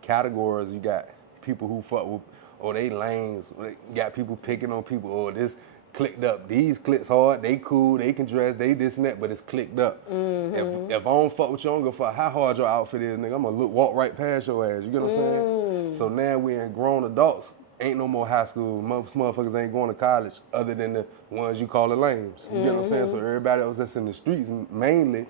categories, you got people who fuck with, or they lanes, you got people picking on people, or this clicked up, these clicks hard, they cool, they can dress, they this and that, but it's clicked up. If I don't fuck with you, I don't go fuck how hard your outfit is, nigga, I'm gonna walk right past your ass, you get what I'm saying? So now we in grown adults, ain't no more high school, most motherfuckers ain't going to college other than the ones you call the lames, you get what I'm saying? So everybody else that's in the streets mainly,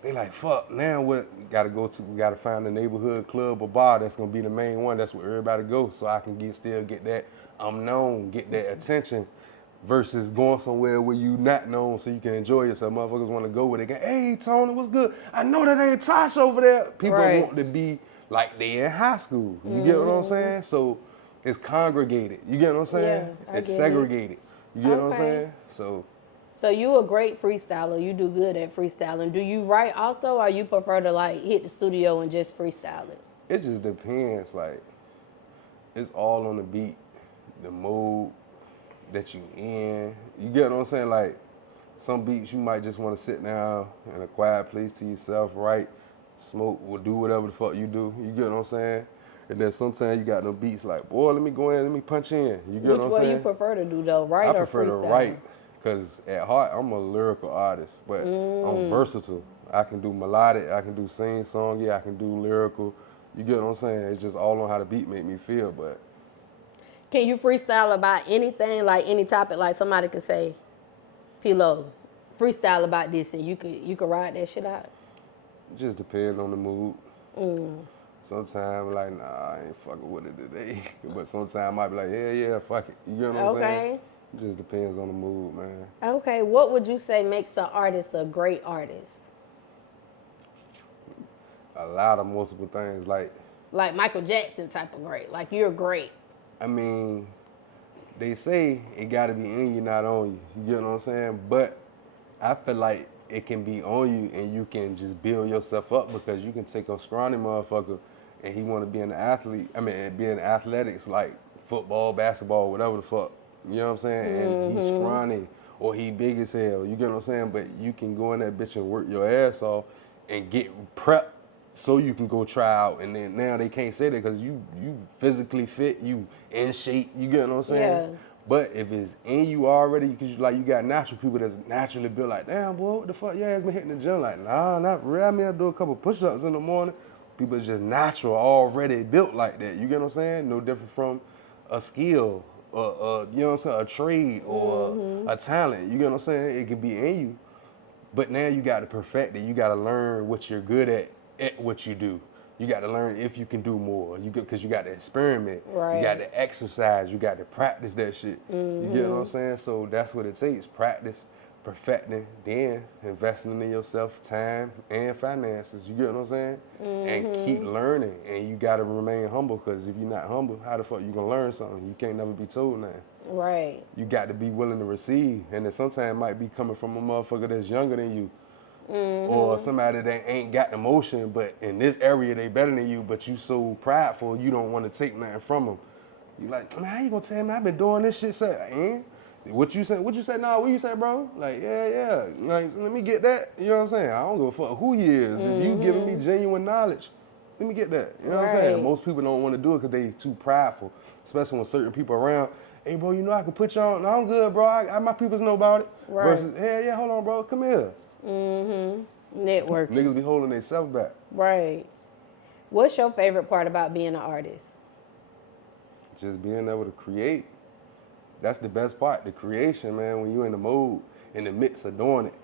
they like, fuck, now what, we gotta find a neighborhood club or bar that's gonna be the main one, that's where everybody goes, so I can still get that, I'm known, get that attention, versus going somewhere where you not known so you can enjoy yourself. Motherfuckers wanna go where they go, hey, Tony, what's good? I know that ain't Tosh over there. People want to be like they in high school, you get what I'm saying? So it's congregated, you get what I'm saying? Yeah, it's segregated, you get what I'm saying? So you a great freestyler. You do good at freestyling. Do you write also, or you prefer to like hit the studio and just freestyle it? It just depends. Like, it's all on the beat, the mood that you in. You get what I'm saying? Like, some beats you might just want to sit down in a quiet place to yourself, write, smoke, or do whatever the fuck you do. You get what I'm saying? And then sometimes you got no beats like, boy, let me go in, let me punch in. You get what I'm saying? Which way you prefer to do though, write or freestyle? I prefer to write. Because at heart, I'm a lyrical artist, but I'm versatile. I can do melodic, I can do sing-song, I can do lyrical. You get what I'm saying? It's just all on how the beat make me feel, but. Can you freestyle about anything, like any topic, like somebody could say, P-Lo, freestyle about this, and you could ride that shit out? It just depends on the mood. Sometimes, like, nah, I ain't fucking with it today. But sometimes I might be like, yeah, fuck it. You get what I'm saying? It just depends on the mood, man. Okay, what would you say makes an artist a great artist? A lot of multiple things, like Michael Jackson type of great, like you're great. I mean, they say it gotta be in you, not on you. You get what I'm saying? But I feel like it can be on you and you can just build yourself up because you can take a scrawny motherfucker and he wanna be an athlete, be in athletics like football, basketball, whatever the fuck. You know what I'm saying? And he's scrawny or he big as hell. You get what I'm saying? But you can go in that bitch and work your ass off and get prepped so you can go try out. And then now they can't say that because you physically fit, you in shape. You get what I'm saying? Yeah. But if it's in you already, because you got natural people that's naturally built like, damn, boy, what the fuck? Yeah, it's been hitting the gym. Like, nah, not really. I mean, I do a couple push-ups in the morning. People just natural, already built like that. You get what I'm saying? No different from a skill. You know what I'm saying, a trade or a talent, you get what I'm saying? It can be in you, but now you got to perfect it. You got to learn what you're good at what you do. You got to learn if you can do more. Because you got to experiment. Right. You got to exercise. You got to practice that shit. You get what I'm saying? So that's what it takes: practice, perfecting, then investing in yourself, time and finances. You get what I'm saying? And keep learning. And you gotta remain humble, because if you're not humble, how the fuck you gonna learn something? You can't never be told nothing. Right. You got to be willing to receive, and it sometimes might be coming from a motherfucker that's younger than you. Or somebody that ain't got the motion, but in this area they better than you, but you so prideful you don't want to take nothing from them. You like, man, how you gonna tell me I've been doing this shit? What you say? What you say? Nah, what you say, bro? Like, yeah. Like, let me get that. You know what I'm saying? I don't give a fuck who he is. If you giving me genuine knowledge, let me get that. You know what I'm saying? Most people don't want to do it because they too prideful, especially when certain people around. Hey, bro, you know I can put you on. No, I'm good, bro. My peoples know about it. Right. Versus, yeah, hold on, bro. Come here. Networking. Niggas be holding themselves back. Right. What's your favorite part about being an artist? Just being able to create. That's the best part, the creation, man, when you in the mood. in the midst of doing it,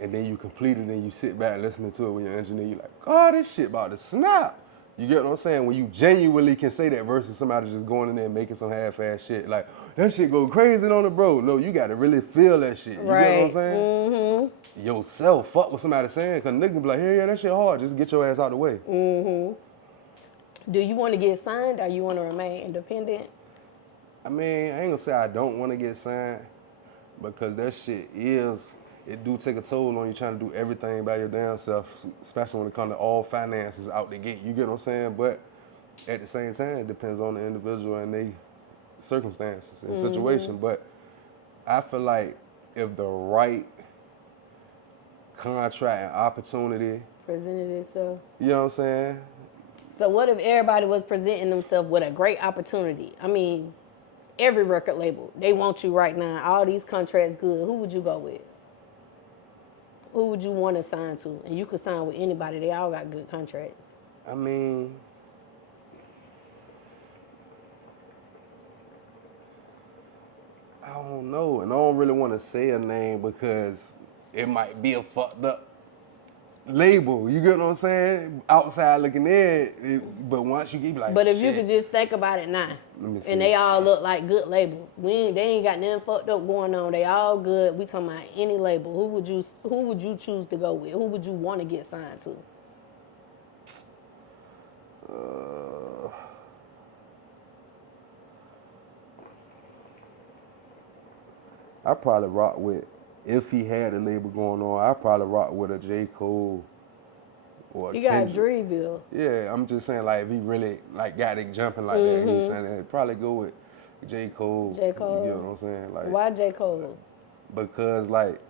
and then you complete it and you sit back listening to it with your engineer, you're like, God, this shit about to snap. You get what I'm saying? When you genuinely can say that versus somebody just going in there and making some half-ass shit. Like, that shit go crazy on it, bro. No, you got to really feel that shit. You get what I'm saying? Mm-hmm. Yourself, fuck what somebody saying, because niggas be like, yeah, that shit hard. Just get your ass out the way. Mm-hmm. Do you want to get signed or you want to remain independent? I mean, I ain't gonna say I don't want to get signed, because that shit it do take a toll on you trying to do everything by your damn self, especially when it comes to all finances out the gate. You get what I'm saying? But at the same time, it depends on the individual and their circumstances and situation. But I feel like if the right contract and opportunity presented itself, you know what I'm saying? So what if everybody was presenting themselves with a great opportunity? I mean, every record label, they want you right now. All these contracts good. Who would you go with? Who would you want to sign to? And you could sign with anybody. They all got good contracts. I mean, I don't know. And I don't really want to say a name because it might be a fucked up label. You get what I'm saying? Outside looking in, but once you get like, but if you could just think about it now, and they all look like good labels. They ain't got nothing fucked up going on. They all good. We talking about any label. Who would you choose to go with? Who would you want to get signed to? I probably rock with, if he had a label going on, I probably rock with a J. Cole or a You got Kendrick. Dreamville. Yeah, I'm just saying, like, if he really like got it jumping like that, he's saying that, probably go with J. Cole. J. Cole. You know what I'm saying? Like, why J. Cole? Because like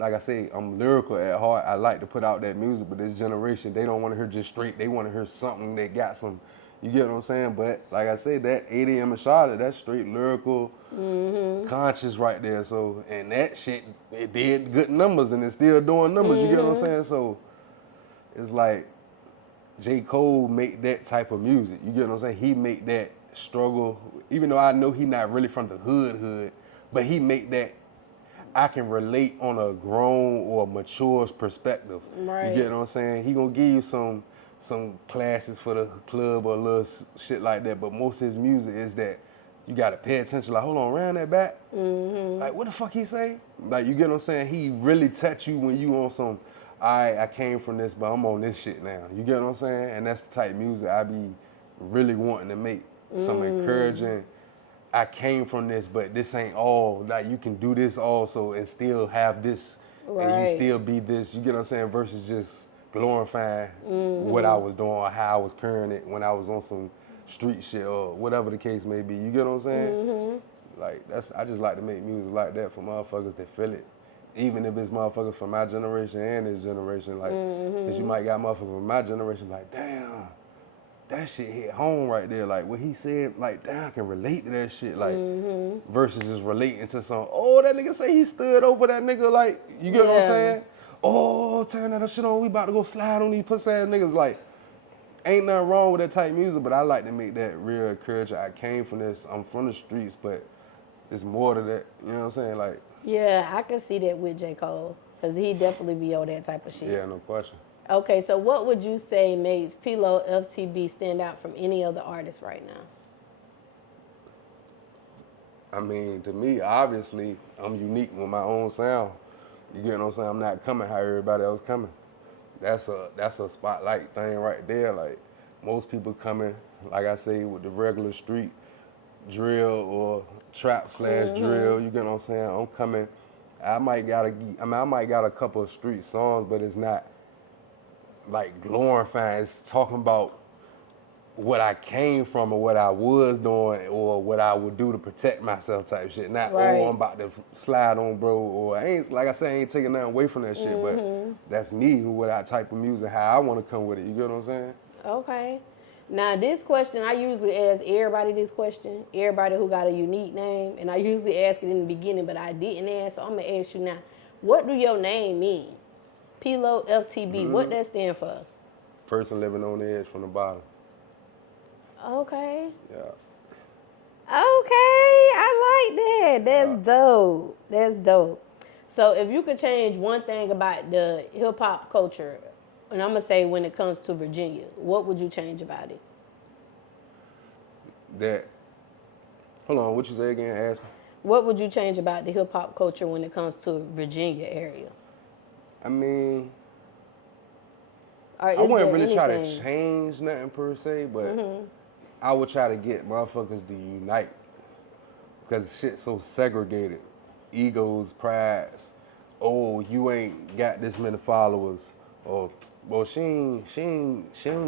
I say, I'm lyrical at heart. I like to put out that music, but this generation, they don't want to hear just straight. They want to hear something that got some, you get what I'm saying? But like I said, that 80'S in Charlotte, that's straight lyrical, conscious right there. So, and that shit, it did good numbers and it's still doing numbers, you get what I'm saying? So, it's like, J. Cole make that type of music, you get what I'm saying? He make that struggle, even though I know he not really from the hood, but he make that I can relate on a grown or mature perspective. Right. You get what I'm saying? He gonna give you some classes for the club or a little shit like that, but most of his music is that you gotta pay attention, like, hold on, round that back. Like, what the fuck he say? Like, you get what I'm saying? He really touch you when you on some, I came from this, but I'm on this shit now. You get what I'm saying? And that's the type of music I be really wanting to make. Some encouraging, I came from this, but this ain't all. Like, you can do this also and still have this, and you still be this. You get what I'm saying? Versus just glorifying what I was doing or how I was carrying it when I was on some street shit or whatever the case may be. You get what I'm saying? Like, I just like to make music like that for motherfuckers that feel it. Even if it's motherfuckers from my generation and this generation, like, cause you might got motherfuckers from my generation like, damn, that shit hit home right there. Like, what he said, like, damn, I can relate to that shit. Like, versus just relating to some, oh, that nigga say he stood over that nigga, like, you get what I'm saying? Oh, turn that shit on, we about to go slide on these pussy ass niggas. Like, ain't nothing wrong with that type of music, but I like to make that real encouraging. I came from this, I'm from the streets, but it's more to that, you know what I'm saying? Like, yeah, I can see that with J. Cole, because he definitely be on that type of shit. Yeah, no question. Okay, so what would you say makes P-Lo FTB stand out from any other artist right now? I mean, to me, obviously, I'm unique with my own sound. You get what I'm saying? I'm not coming how everybody else coming. That's a spotlight thing right there. Like, most people coming, like I say, with the regular street drill or trap / drill. You get what I'm saying? I'm coming. I might got a couple of street songs, but it's not like glorifying. It's talking about what I came from or what I was doing or what I would do to protect myself type shit. Not, oh, I'm about to slide on bro, or I ain't, like I said, I ain't taking nothing away from that shit, but that's me, with that type of music, how I want to come with it. You get what I'm saying? Okay. Now, this question, I usually ask everybody this question, everybody who got a unique name, and I usually ask it in the beginning, but I didn't ask, so I'm going to ask you now. What do your name mean? P-Lo FTB, what that stand for? Person living on the edge from the bottom. Okay. Yeah. Okay, I like that. That's dope. That's dope. So if you could change one thing about the hip hop culture, and I'm gonna say when it comes to Virginia, what would you change about it? That. Hold on, what you say again? Ask me. What would you change about the hip hop culture when it comes to Virginia area? I mean, I wouldn't really try to change nothing per se, but I would try to get motherfuckers to unite because shit's so segregated. Egos, prides. Oh, you ain't got this many followers. Or, well, she ain't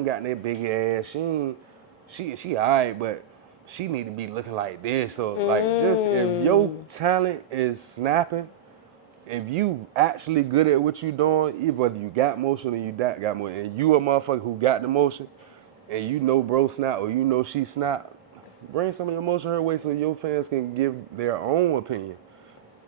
got that big ass. She alright, but she need to be looking like this. So like, just if your talent is snapping, if you actually good at what you doing, even whether you got motion or you got motion, and you a motherfucker who got the motion, and you know bro snap or you know she snap, bring some of your motion her way so your fans can give their own opinion.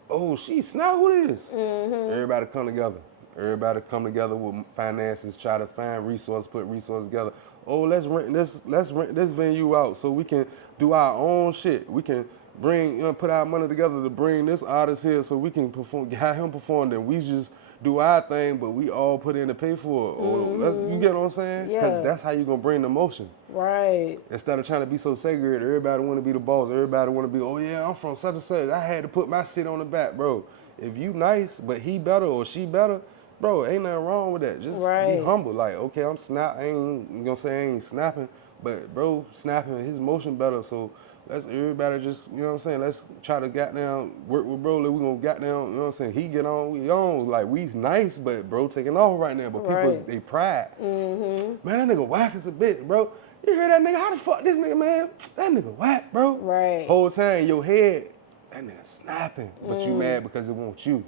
Oh, she snap, who this? Everybody come together. Everybody come together with finances, try to find resources, put resources together. Oh, let's rent this venue out so we can do our own shit. We can bring, put our money together to bring this artist here so we can perform, have him perform. Then we just do our thing, but we all put in to pay for it. Or you get what I'm saying? Because that's how you gonna bring the motion. Right. Instead of trying to be so segregated, everybody want to be the boss. Everybody want to be, oh yeah, I'm from such and such. I had to put my shit on the back, bro. If you nice, but he better or she better, bro, ain't nothing wrong with that. Just be humble. Like, okay, I'm snap. I ain't gonna say I ain't snapping, but bro, snapping his motion better. So let's everybody just, you know what I'm saying? Let's try to goddamn work with bro. We gonna goddamn, you know what I'm saying? He get on, we on. Like we nice, but bro taking off right now. But people, they pride. Man, that nigga whack as a bitch, bro. You hear that nigga? How the fuck this nigga, man? That nigga whack, bro. Right. Whole time in your head, that nigga snapping, but you mad because it wants you.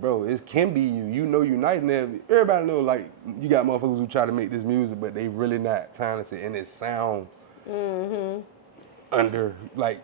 Bro, it can be you. You know you nice. Now, everybody know, like, you got motherfuckers who try to make this music, but they really not talented, and it sound under, like,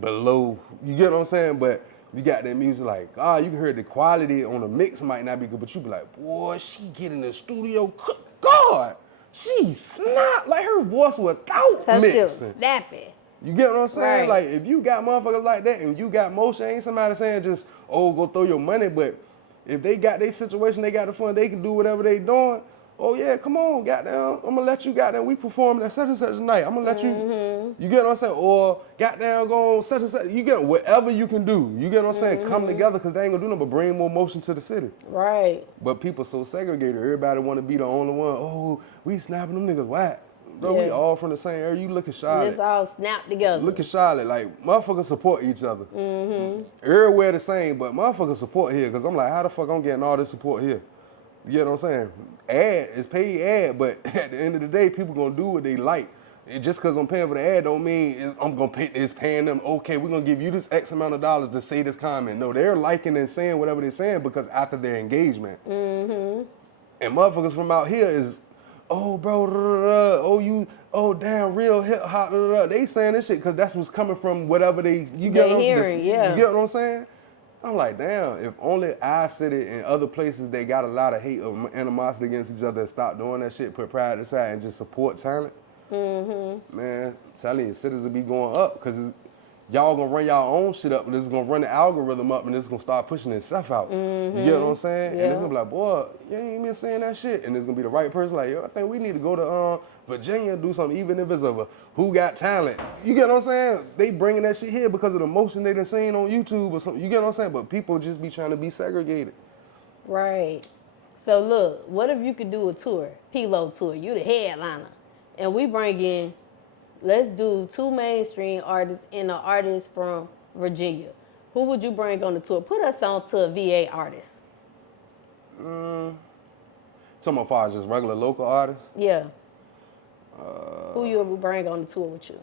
below. You get what I'm saying? But you got that music like, you can hear the quality on the mix might not be good, but you be like, boy, she get in the studio, God, she snap like her voice without mixing. Snapping. You get what I'm saying? Right. Like, if you got motherfuckers like that and you got motion, ain't somebody saying just, go throw your money, but if they got their situation, they got the fun, they can do whatever they doing. Oh yeah, come on, goddamn, I'm gonna let you goddamn, we performing at such and such night. I'm gonna let you, you get what I'm saying? Or goddamn, go on such and such, you get whatever you can do. You get what I'm saying? Come together, because they ain't gonna do nothing but bring more motion to the city. Right. But people so segregated, everybody wanna be the only one. Oh, we snapping them niggas whack. Bro, we all from the same area. You look at Charlotte. Let's all snap together. Look at Charlotte. Like, motherfuckers support each other. Everywhere the same, but motherfuckers support here. Because I'm like, how the fuck I'm getting all this support here? You know what I'm saying? Ad is paid ad, but at the end of the day, people going to do what they like. And just because I'm paying for the ad don't mean I'm going to pay, it's paying them, okay, we're going to give you this X amount of dollars to say this comment. No, they're liking and saying whatever they're saying because after their engagement. And motherfuckers from out here is, oh, bro, oh, damn, real hip hop, They saying this shit because that's what's coming from whatever you get what I'm saying? You get what I'm saying? I'm like, damn, if only our city and other places, they got a lot of hate or animosity against each other and stop doing that shit, put pride aside and just support talent. Man, I'm telling you, cities will be going up because y'all gonna run y'all own shit up, and this is gonna run the algorithm up, and this is gonna start pushing itself out. You get what I'm saying? Yeah. And it's gonna be like, boy, you ain't been saying that shit. And it's gonna be the right person like, yo, I think we need to go to Virginia and do something, even if it's of a who got talent. You get what I'm saying? They bringing that shit here because of the motion they done seen on YouTube or something. You get what I'm saying? But people just be trying to be segregated. Right. So look, what if you could do a tour, P-Lo tour, you the headliner, and we bring in, let's do 2 mainstream artists and an artist from Virginia. Who would you bring on the tour? Put us on to a VA artist. Talking about far as just regular local artists? Yeah. Who you would bring on the tour with you?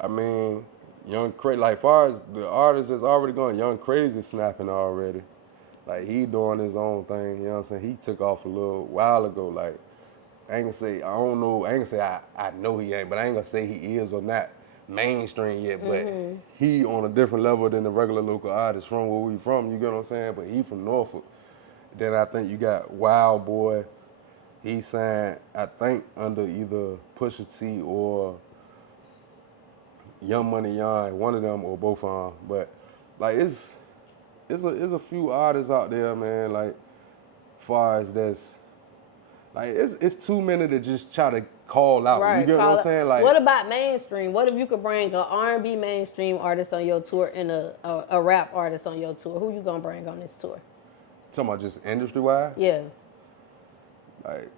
I mean, Young Crazy, like far as the artist that's already going, Young Crazy snapping already. Like, he doing his own thing, you know what I'm saying? He took off a little while ago. Like, I ain't gonna say, I don't know, I ain't gonna say I know he ain't, but I ain't gonna say he is or not mainstream yet, but he on a different level than the regular local artist from where we from, you get what I'm saying? But he from Norfolk. Then I think you got Wild Boy. He signed, I think, under either Pusha T or Young Money Young, one of them or both of them. But like it's a few artists out there, man. Like far as that's like it's too many to just try to call out. Right, you get what I'm saying? Like, what about mainstream? What if you could bring an R&B mainstream artist on your tour and a rap artist on your tour? Who you gonna bring on this tour? Talking about just industry wise? Yeah. Like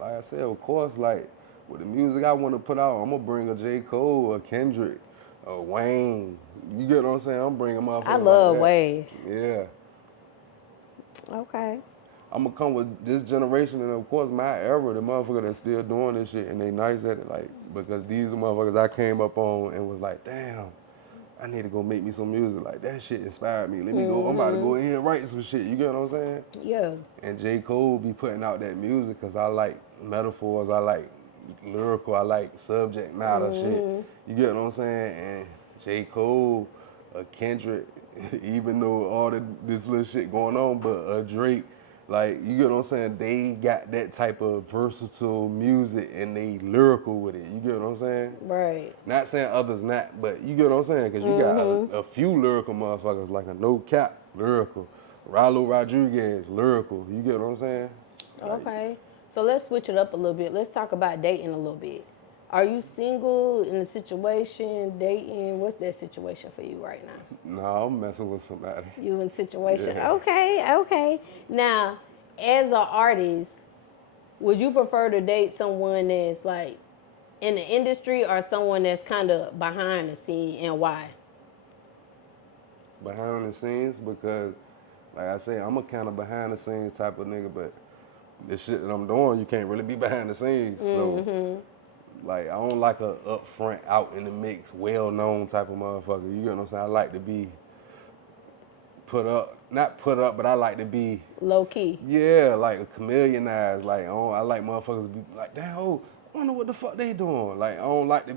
I said, of course, like with the music I want to put out, I'm gonna bring a J. Cole, a Kendrick, a Wayne. You get what I'm saying? I'm bringing motherfuckers. I love like Wayne. Yeah. Okay. I'm gonna come with this generation and of course my era, the motherfucker that's still doing this shit and they nice at it, like because these are motherfuckers I came up on and was like, damn, I need to go make me some music. Like that shit inspired me. Let me go. I'm about to go in here and write some shit. You get what I'm saying? Yeah. And J. Cole be putting out that music because I like metaphors, I like lyrical, I like subject matter shit. You get what I'm saying? And J. Cole, Kendrick, even though all this little shit going on, but Drake, like, you get what I'm saying? They got that type of versatile music and they lyrical with it. You get what I'm saying? Right. Not saying others not, but you get what I'm saying? Because you got a few lyrical motherfuckers, like a No Cap, lyrical. Rallo Rodriguez, lyrical. You get what I'm saying? Okay. So let's switch it up a little bit. Let's talk about dating a little bit. Are you single, in a situation, dating? What's that situation for you right now? No, I'm messing with somebody. You in a situation? Yeah. Okay. Now, as an artist, would you prefer to date someone that's like in the industry or someone that's kind of behind the scene, and why? Behind the scenes because, like I say, I'm a kind of behind the scenes type of nigga, but the shit that I'm doing, you can't really be behind the scenes. So, like, I don't like a upfront, out in the mix, well-known type of motherfucker. You get what I'm saying? I like to be not put up, but I like to be low-key. Yeah, like a chameleonized. Like, I like motherfuckers to be like, damn, I wonder what the fuck they doing. Like, I don't like to,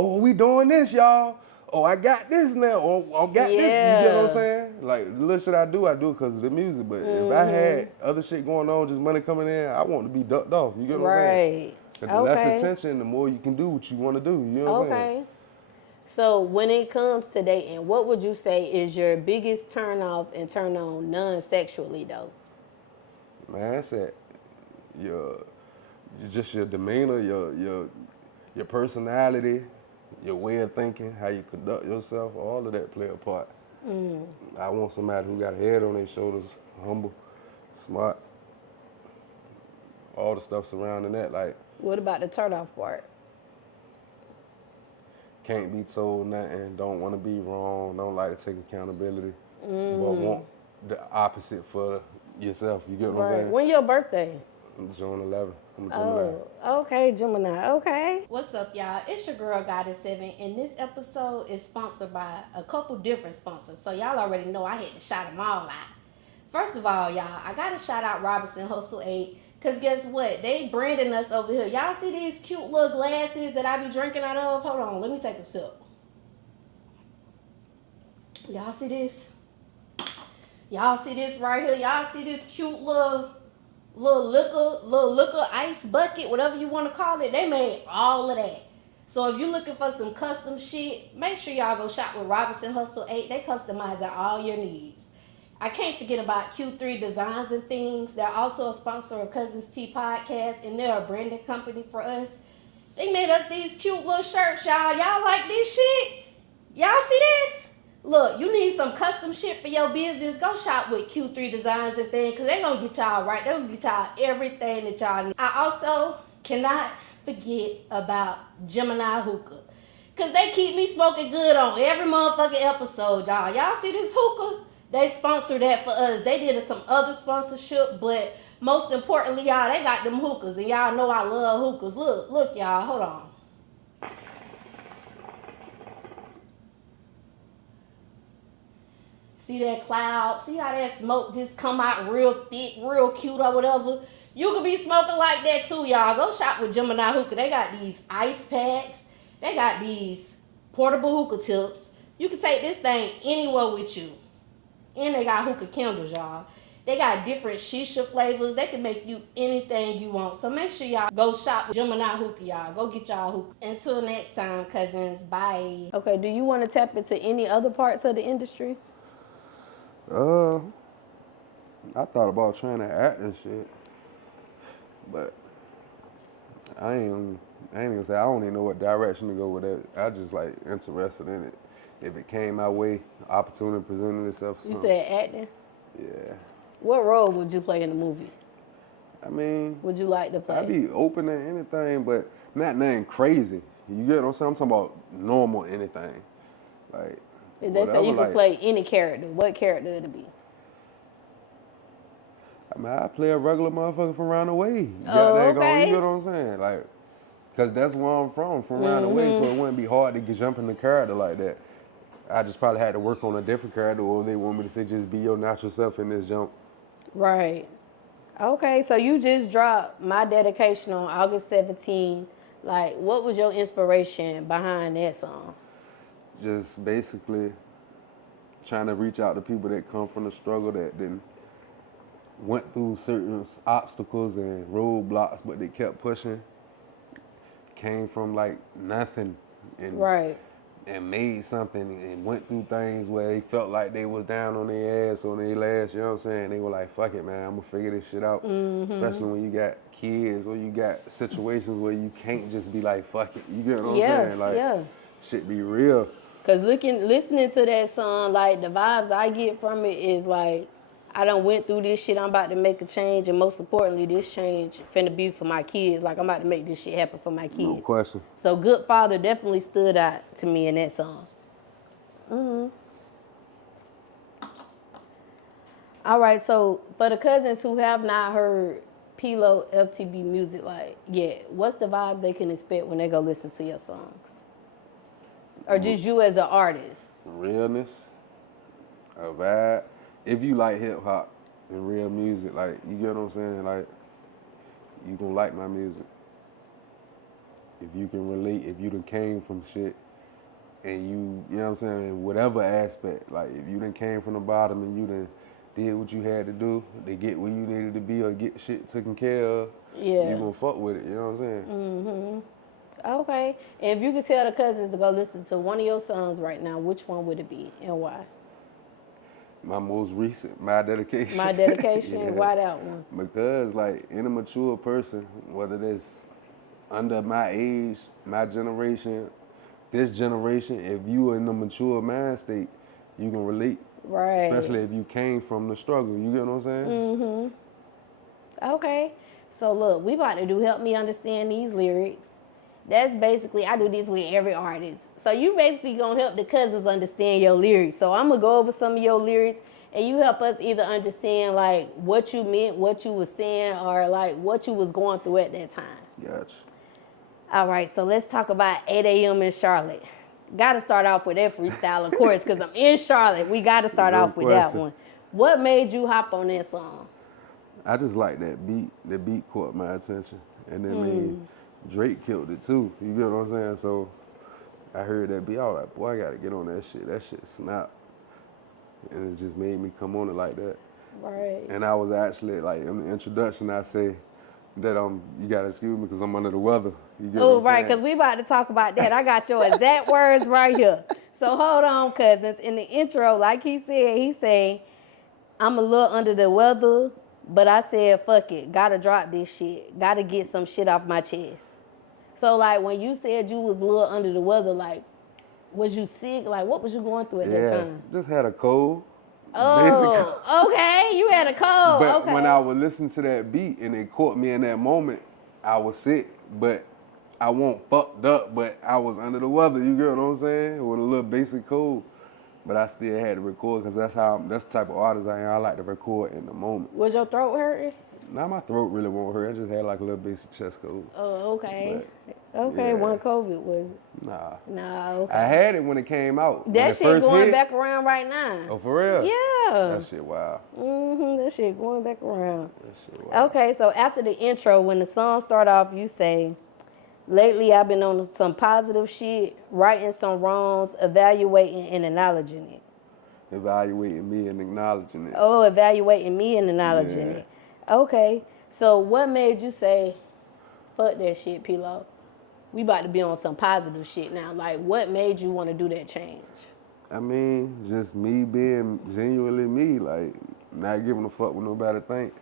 we doing this, y'all. Oh, I got this now. Oh, I got this. You get what I'm saying? Like, the little shit I do because of the music. But if I had other shit going on, just money coming in, I want to be ducked off. You get what I'm saying? Right. The less attention, the more you can do what you want to do. You know what I'm saying? Okay. So when it comes to dating, what would you say is your biggest turn off and turn on non-sexually though? Man, I said your demeanor, your personality, your way of thinking, how you conduct yourself, all of that play a part. I want somebody who got a head on their shoulders, humble, smart, all the stuff surrounding that. Like, what about the turn off part? Can't be told nothing, don't want to be wrong, don't like to take accountability, but want the opposite for yourself. You get what I'm saying? When your birthday? June 11th. I'm a Gemini. Okay, Gemini. Okay. What's up, y'all? It's your girl, Goddess7, and this episode is sponsored by a couple different sponsors. So y'all already know I had to shout them all out. First of all, y'all, I got to shout out Robinson Hustle 8. Because guess what? They branding us over here. Y'all see these cute little glasses that I be drinking out of? Hold on, let me take a sip. Y'all see this? Y'all see this right here? Y'all see this cute little liquor ice bucket, whatever you want to call it? They made all of that. So if you're looking for some custom shit, make sure y'all go shop with Robinson Hustle 8. They customize all your needs. I can't forget about Q3 Designs and Things. They're also a sponsor of Cuzn podcast, and they're a branding company for us. They made us these cute little shirts, y'all. Y'all like this shit? Y'all see this? Look, you need some custom shit for your business. Go shop with Q3 Designs and Things, because they're going to get y'all right. They're going to get y'all everything that y'all need. I also cannot forget about Geminiih Hookah, because they keep me smoking good on every motherfucking episode, y'all. Y'all see this hookah? They sponsored that for us. They did some other sponsorship, but most importantly, y'all, they got them hookahs, and y'all know I love hookahs. Look, y'all, hold on. See that cloud? See how that smoke just come out real thick, real cute or whatever? You could be smoking like that too, y'all. Go shop with Geminiih Hookah. They got these ice packs. They got these portable hookah tips. You can take this thing anywhere with you. And they got hookah candles, y'all. They got different shisha flavors. They can make you anything you want. So make sure y'all go shop with Gemini Hookah, y'all. Go get y'all hookah. Until next time, cousins. Bye. Okay, do you want to tap into any other parts of the industry? I thought about trying to act and shit, but I ain't gonna say I don't even know what direction to go with that. I just like interested in it. If it came my way, opportunity presented itself. You said acting? Yeah. What role would you play in the movie? I mean, would you like to play? I'd be open to anything, but not nothing crazy. You get what I'm saying? I'm talking about normal anything. Like, if they say you could play any character, what character would it be? I mean, I play a regular motherfucker from around the way. Okay. You get what I'm saying? Like, because that's where I'm from around the way, so it wouldn't be hard to jump in the character like that. I just probably had to work on a different character, or they want me to say just be your natural self in this jump. Right. Okay, so you just dropped My Dedication on August 17th. Like, what was your inspiration behind that song? Just basically trying to reach out to people that come from the struggle, that then went through certain obstacles and roadblocks, but they kept pushing. Came from like nothing and made something and went through things where they felt like they was down on their ass, on their last, you know what I'm saying? They were like, fuck it, man, I'm gonna figure this shit out. Especially when you got kids or you got situations where you can't just be like, fuck it. You get what I'm saying? Like, shit be real. Cause listening to that song, like the vibes I get from it is like, I done went through this shit, I'm about to make a change, and most importantly, this change finna be for my kids. Like, I'm about to make this shit happen for my kids. No question. So Good Father definitely stood out to me in that song. All right, so for the cousins who have not heard P-Lo FTB music like yet, what's the vibe they can expect when they go listen to your songs? Or just you as an artist? Realness, a vibe. If you like hip hop and real music, like, you get what I'm saying? Like, you gonna like my music. If you can relate, if you done came from shit and you know what I'm saying, in whatever aspect, like if you done came from the bottom and you done did what you had to do to get where you needed to be or get shit taken care of, you gonna fuck with it, you know what I'm saying? Okay. And if you could tell the cousins to go listen to one of your songs right now, which one would it be and why? My most recent, My Dedication. My Dedication? Why that one? Because, like, any mature person, whether that's under my age, my generation, this generation, if you are in a mature mind state, you can relate. Right. Especially if you came from the struggle. You get what I'm saying? Okay. So, look, we about to do Help Me Understand These Lyrics. That's basically, I do this with every artist. So you basically gonna help the cousins understand your lyrics. So I'm gonna go over some of your lyrics and you help us either understand like what you meant, what you was saying, or like what you was going through at that time. Gotcha. All right, so let's talk about 8 a.m. in Charlotte. Gotta start off with that freestyle, of course, because I'm in Charlotte. We gotta start off with that one. What made you hop on that song? I just like that beat. The beat caught my attention. And then Drake killed it too. You get what I'm saying? So I heard that beat, I was like, boy, I gotta get on that shit. That shit snap. And it just made me come on it like that. Right. And I was actually, like, in the introduction, I say that you gotta excuse me because I'm under the weather. You get what I'm saying? Because we about to talk about that. I got your exact words right here. So hold on, cousins. In the intro, like he said, I'm a little under the weather, but I said, fuck it. Gotta drop this shit. Gotta get some shit off my chest. So, like, when you said you was a little under the weather, like, was you sick? Like, what was you going through at that time? Just had a cold. Oh, okay. You had a cold. But when I would listen to that beat and it caught me in that moment, I was sick, but I wasn't fucked up, but I was under the weather. You get what I'm saying? With a little basic cold. But I still had to record because that's the type of artist I am. I like to record in the moment. Was your throat hurting? Nah, my throat really won't hurt. I just had like a little basic chest cold. Oh, okay. Okay, when COVID was it? Nah, okay. I had it when it came out. That shit going back around right now. Oh, for real? Yeah. That shit wild. That shit going back around. That shit wild. Okay, so after the intro, when the song start off, you say, lately I've been on some positive shit, righting some wrongs, evaluating and acknowledging it. evaluating me and acknowledging it. Oh, evaluating me and acknowledging it. Okay. So what made you say, fuck that shit, P-Lo? We about to be on some positive shit now. Like, what made you want to do that change? I mean, just me being genuinely me, like, not giving a fuck what nobody think,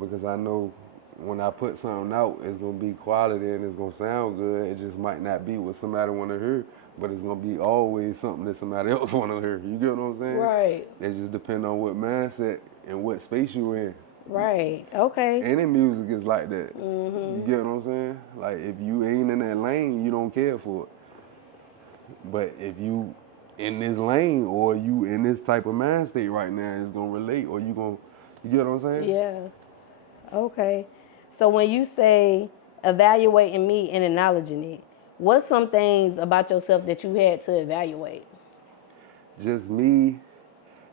because I know when I put something out, it's gonna be quality and it's gonna sound good. It just might not be what somebody wanna hear, but it's gonna be always something that somebody else wanna hear. You get what I'm saying? Right. It just depends on what mindset and what space you're in. Right. Okay. Any music is like that. You get what I'm saying? Like, if you ain't in that lane, you don't care for it. But if you in this lane or you in this type of mind state right now, it's gonna relate, or you get what I'm saying? Yeah. Okay. So when you say evaluating me and acknowledging it, what's some things about yourself that you had to evaluate? Just me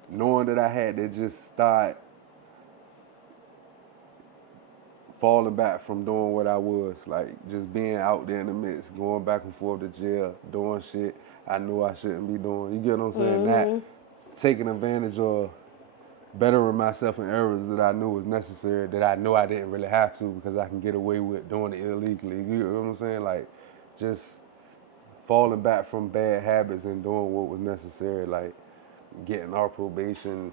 knowing that I had to just start falling back from doing what I was, like just being out there in the midst, going back and forth to jail, doing shit I knew I shouldn't be doing. You get what I'm saying? Not taking advantage of bettering myself in areas that I knew was necessary, that I know I didn't really have to because I can get away with doing it illegally. You know what I'm saying? Like, just falling back from bad habits and doing what was necessary, like getting our probation,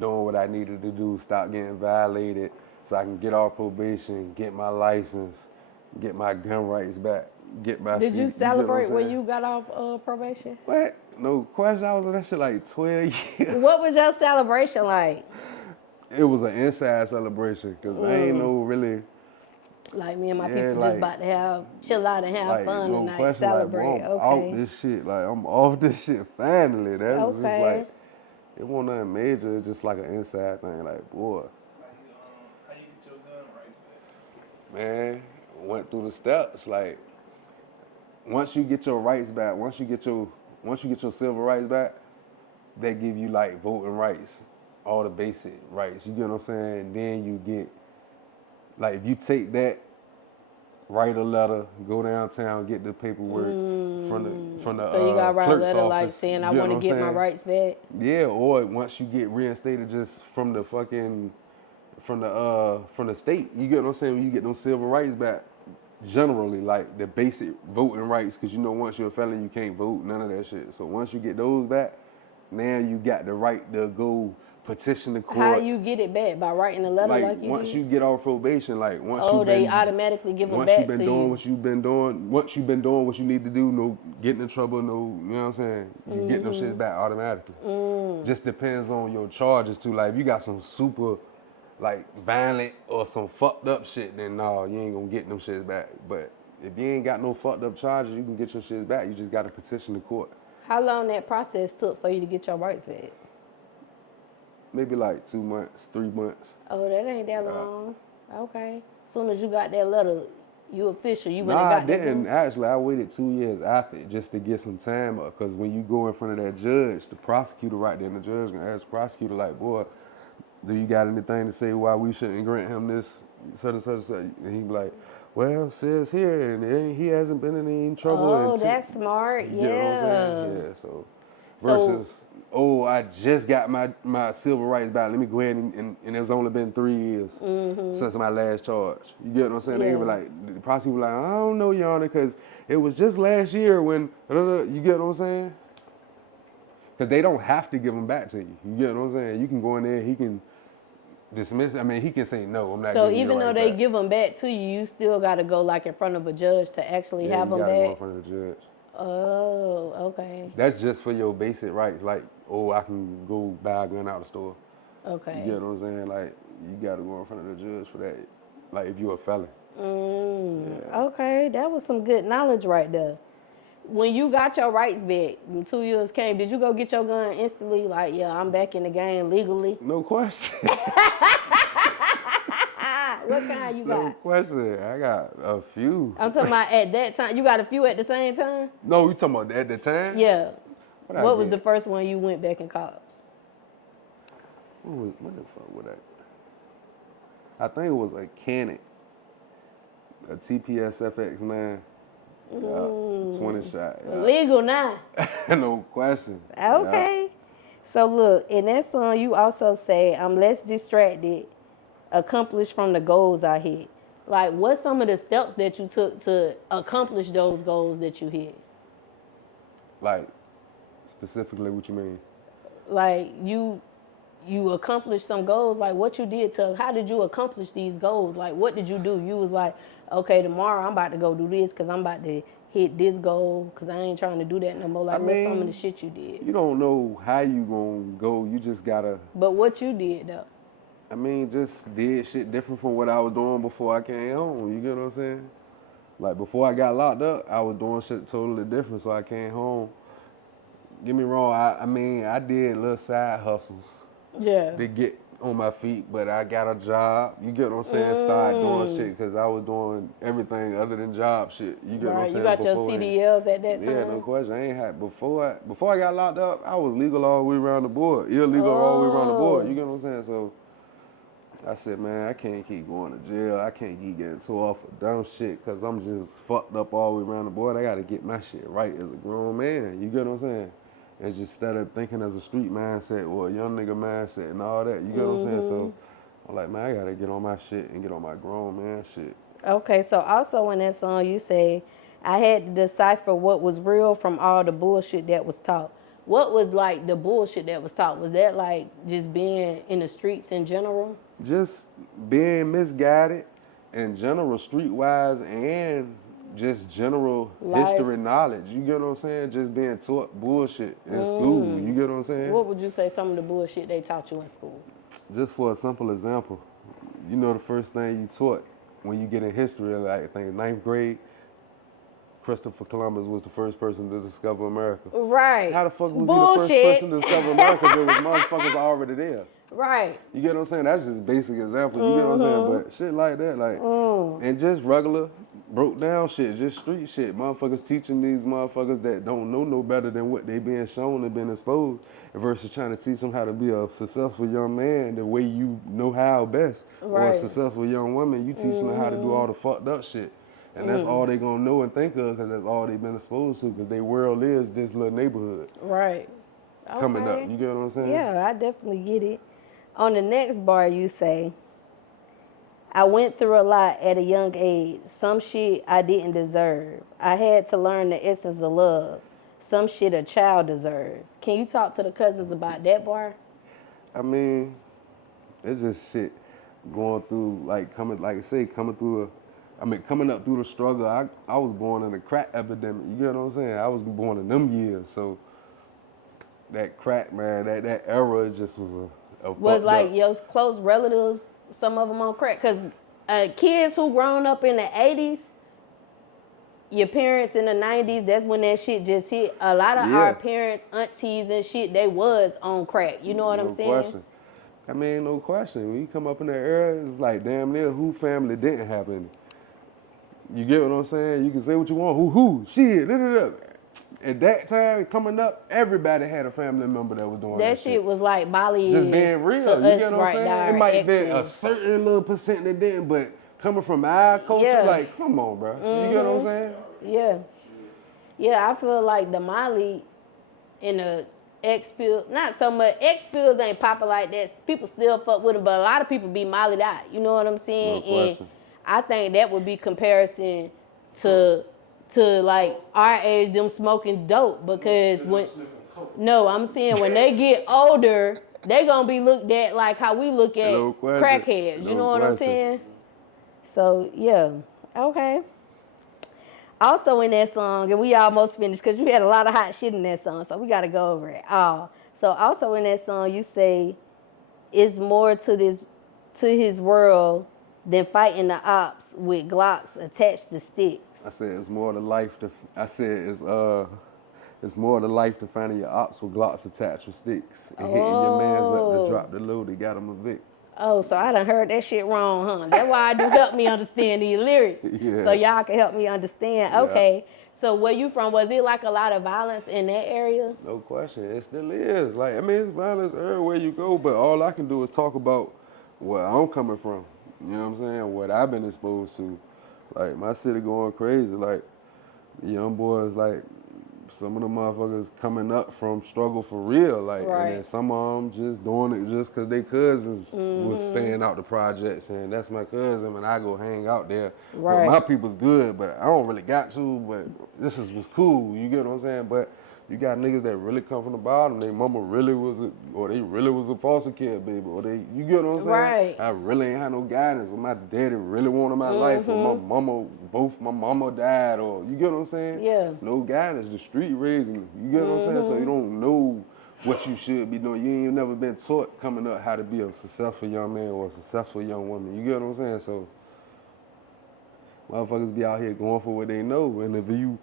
doing what I needed to do, stop getting violated so I can get our probation, get my license, get my gun rights back, get my Did you seat. celebrate when you got off probation? What? No question. I was on that shit like 12 years. What was your celebration like? It was an inside celebration because I ain't no really. Like me and my Yeah, people like, just about to have chill out and have like, fun no tonight, question, celebrate. Like, boy, I'm Okay. out this shit. Like, I'm off this shit finally. That's just Okay. like, it wasn't nothing major. It's just like an inside thing. Like, boy, How you get your gun rights back? man, went through the steps. Like, once you get your rights back, once you get your civil rights back, they give you like voting rights, all the basic rights. You get what I'm saying? Then you get, like, if you take that, write a letter, go downtown, get the paperwork from the So you got to write a clerk's letter like office. saying I You want to what I'm get my saying? rights back. Yeah, or once you get reinstated just from the state, you get what I'm saying? When you get them civil rights back, generally, like the basic voting rights, because you know once you're a felon you can't vote, none of that shit. So once you get those back, now you got the right to go petition the court. How you get it back? By writing a letter like you once did? you get off probation, like once they automatically give them once back you've been to doing you. what you've been doing, once you've been doing what you need to do, no getting in trouble, no, you know what I'm saying? You get them shit back automatically. Just depends on your charges too. Like if you got some super like violent or some fucked up shit, then no, you ain't gonna get them shits back. But if you ain't got no fucked up charges, you can get your shits back. You just gotta petition the court. How long that process took for you to get your rights back? Maybe like 2 months, 3 months. Oh, that ain't that long. Okay. As soon as you got that letter, you official. You went Nah, and I got didn't. that. Actually, I waited 2 years after it just to get some time. Because when you go in front of that judge, the prosecutor right there, and the judge gonna ask the prosecutor like, boy, do you got anything to say why we shouldn't grant him this, such and such and such? And he be like, well, it says here, and he hasn't been in any trouble. Oh, that's smart. You get what I'm Yeah. saying? Yeah, so versus, I just got my civil rights back. Let me go ahead and it's only been 3 years since my last charge. You get what I'm saying? They be like, the prosecutor be like, I don't know, Your Honor, because it was just last year when, you get what I'm saying? Because they don't have to give them back to you. You get what I'm saying? You can go in there, he can dismiss. I mean, he can say no. I'm not. So giving even you though right they back. give them back to you, you still got to go like in front of a judge to actually have them you gotta back. go in front of the judge. Oh, okay. That's just for your basic rights, like I can go buy a gun out the store. Okay. You get what I'm saying? Like you gotta go in front of the judge for that. Like if you're a felon. Yeah. Okay, that was some good knowledge right there. When you got your rights back, when 2 years came, did you go get your gun instantly? Like, yeah, I'm back in the game legally. No question. What kind you got? No question. I got a few. I'm talking about at that time. You got a few at the same time? No, you talking about at the time? Yeah. What was get? the first one you went back and caught? What the fuck was that? I think it was a Canon, a TPS FX9, 20 shot. Yeah. Legal now. No question. Okay. So look, in that song, you also say, "I'm less distracted, accomplished from the goals I hit." Like, what's some of the steps that you took to accomplish those goals that you hit? Like, specifically, what you mean? Like, you accomplished some goals. Like, what you did to, how did you accomplish these goals? Like, what did you do? You was like, okay, tomorrow I'm about to go do this because I'm about to hit this goal because I ain't trying to do that no more. Like, what's some of the shit you did? You don't know how you gonna go. You just gotta. But what you did though? I mean, just did shit different from what I was doing before I came home. You get what I'm saying? Like, before I got locked up, I was doing shit totally different, so I came home. Get me wrong, I mean, I did little side hustles to get on my feet, but I got a job. You get what I'm saying? Started doing shit because I was doing everything other than job shit. You get what I'm saying? You got your CDLs at that time? Yeah, no question. I ain't had, before I got locked up, I was legal all the way around the board, illegal all the way around the board. You get what I'm saying? So I said, man, I can't keep going to jail. I can't keep getting so off of dumb shit because I'm just fucked up all the way around the board. I got to get my shit right as a grown man. You get what I'm saying? And just instead of thinking as a street mindset or a young nigga mindset and all that. You get what I'm saying? So I'm like, man, I got to get on my shit and get on my grown man shit. Okay, so also in that song you say, I had to decipher what was real from all the bullshit that was taught. What was like the bullshit that was taught? Was that like just being in the streets in general? Just being misguided in general, streetwise, and just general history knowledge. You get what I'm saying? Just being taught bullshit in school. You get what I'm saying? What would you say some of the bullshit they taught you in school? Just for a simple example, you know the first thing you taught when you get in history, like I think 9th grade, Christopher Columbus was the first person to discover America. Right. How the fuck was he the first person to discover America? There was motherfuckers already there. Right. You get what I'm saying? That's just basic example. You get what I'm saying? But shit like that, like, and just regular broke down shit, just street shit. Motherfuckers teaching these motherfuckers that don't know no better than what they being shown and been exposed, versus trying to teach them how to be a successful young man the way you know how best. Right. Or a successful young woman, you teaching them how to do all the fucked up shit. And that's all they gonna know and think of because that's all they been exposed to because their world is this little neighborhood. Right. Okay. Coming up. You get what I'm saying? Yeah, I definitely get it. On the next bar you say, I went through a lot at a young age. Some shit I didn't deserve. I had to learn the essence of love. Some shit a child deserves. Can you talk to the cousins about that bar? I mean, it's just shit going through, like coming up through the struggle. I was born in a crack epidemic. You get what I'm saying? I was born in them years. So that crack, man, that era just was was like your close relatives, some of them on crack. Because kids who grown up in the 80s, your parents in the 90s, that's when that shit just hit. A lot of our parents, aunties and shit, they was on crack. You know what I'm saying? Question. I mean, no question. When you come up in that era, it's like damn near who family didn't have any. You get what I'm saying? You can say what you want. Who, shit, At that time, coming up, everybody had a family member that was doing that shit. That shit was like Molly just being real. You get what I'm saying? It might be a certain little percent that didn't, but coming from our culture, like, come on, bro. You get what I'm saying? Yeah. Yeah, I feel like the Molly and the X-Pills, not so much. X-Pills ain't popular like that. People still fuck with them, but a lot of people be Molly'd out. You know what I'm saying? No question. And I think that would be comparison to like our age, them smoking dope, because I'm saying when they get older, they gonna be looked at like how we look at crackheads. You know what I'm saying? So yeah, okay. Also in that song, and we almost finished because you had a lot of hot shit in that song, so we gotta go over it. So also in that song, you say it's more to his world than fighting the ops with Glocks attached to sticks. I said it's more to life it's more to life to finding your ops with Glocks attached with sticks and hitting your mans up to drop the load that got them a vic. Oh, so I done heard that shit wrong, huh? That's why I do help me understand these lyrics. Yeah. So y'all can help me understand. Yeah. Okay. So where you from? Was it like a lot of violence in that area? No question. It still is. Like, I mean, it's violence everywhere you go, but all I can do is talk about where I'm coming from. You know what I'm saying? What I've been exposed to. Like, my city going crazy. Like, the young boys, like, some of the motherfuckers coming up from struggle for real, like, Right. and then some of them just doing it just because they cousins was staying out the projects, and that's my cousin, and I go hang out there. Right. But my people's good, but I don't really got to, but this was cool, you get what I'm saying? But you got niggas that really come from the bottom, they mama really was they really was a foster kid baby, or you get what I'm saying? Right. I really ain't had no guidance, or my daddy really wanted my life, or my mama died, or you get what I'm saying? Yeah. No guidance, the street raising you. You get what I'm saying? So you don't know what you should be doing. You ain't never been taught coming up how to be a successful young man or a successful young woman. You get what I'm saying? So motherfuckers be out here going for what they know, and if you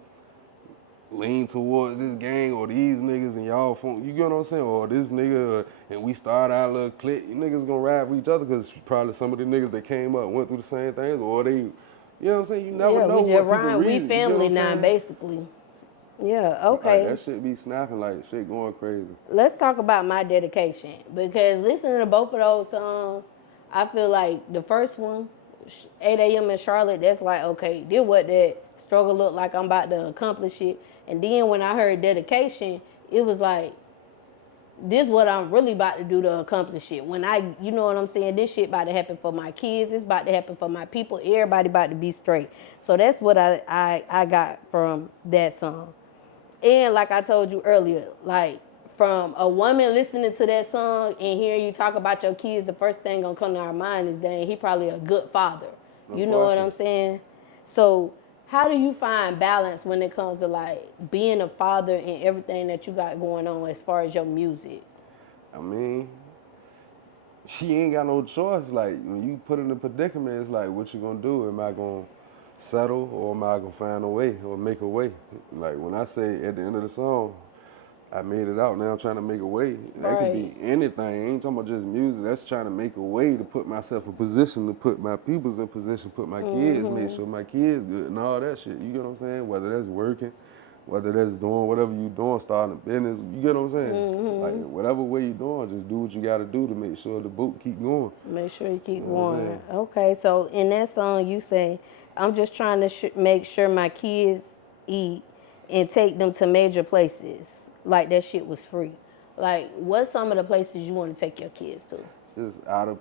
lean towards this gang or these niggas and y'all, you get what I'm saying? Or this nigga, and we start our little clique, you niggas gonna ride for each other because probably some of the niggas that came up went through the same things, or they, you know what I'm saying? You never know we what just people rhyme. read. We family now, basically. Yeah, okay. Like, that shit be snapping, like shit going crazy. Let's talk about my dedication, because listening to both of those songs, I feel like the first one, 8 a.m. in Charlotte, that's like, okay, this what that struggle look like, I'm about to accomplish it. And then when I heard dedication, it was like, this what I'm really about to do to accomplish it. When you know what I'm saying, this shit about to happen for my kids, it's about to happen for my people, everybody about to be straight. So that's what I got from that song. And like I told you earlier, like, from a woman listening to that song and hearing you talk about your kids, the first thing gonna come to our mind is, dang, he probably a good father. You know what I'm saying? So how do you find balance when it comes to like being a father and everything that you got going on as far as your music? I mean, she ain't got no choice. Like, when you put in a predicament, it's like, what you gonna do? Am I gonna settle, or am I gonna find a way or make a way? Like, when I say at the end of the song, I made it out, now I'm trying to make a way. That could be anything. I ain't talking about just music. That's trying to make a way to put myself in position, to put my peoples in position, put my kids, make sure my kids good and all that shit. You get what I'm saying? Whether that's working, whether that's doing whatever you doing, starting a business, you get what I'm saying? Like, whatever way you doing, just do what you gotta do to make sure the boat keep going. Make sure you keep going. Okay, so in that song you say, I'm just trying to make sure my kids eat and take them to major places. Like that shit was free. Like, what's some of the places you want to take your kids to? Just out of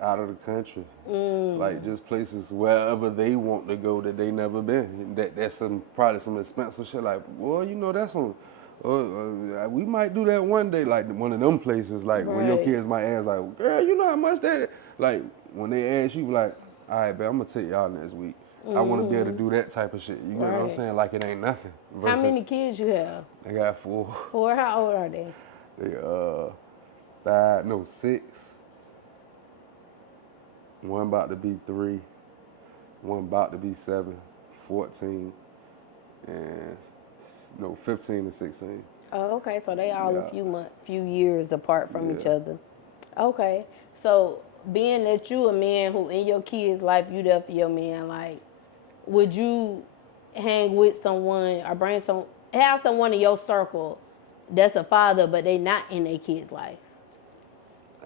the country. Like, just places wherever they want to go that they never been. That's probably some expensive shit. Like, well, you know, that's on. We might do that one day. Like, one of them places. Like, when your kids might ask, like, girl, you know how much that? Like, when they ask you, like, all right, babe, I'm gonna take y'all next week. I want to be able to do that type of shit. You get what I'm saying? Like, it ain't nothing. How many kids you have? I got 4. 4? How old are they? They 6. One about to be 3. One about to be 7, 14, and 15 and 16. Oh, okay. So they all a few years apart from each other. Okay. So being that you a man who in your kids' life, you there for your man, like, would you hang with someone or have someone in your circle that's a father, but they not in their kid's life?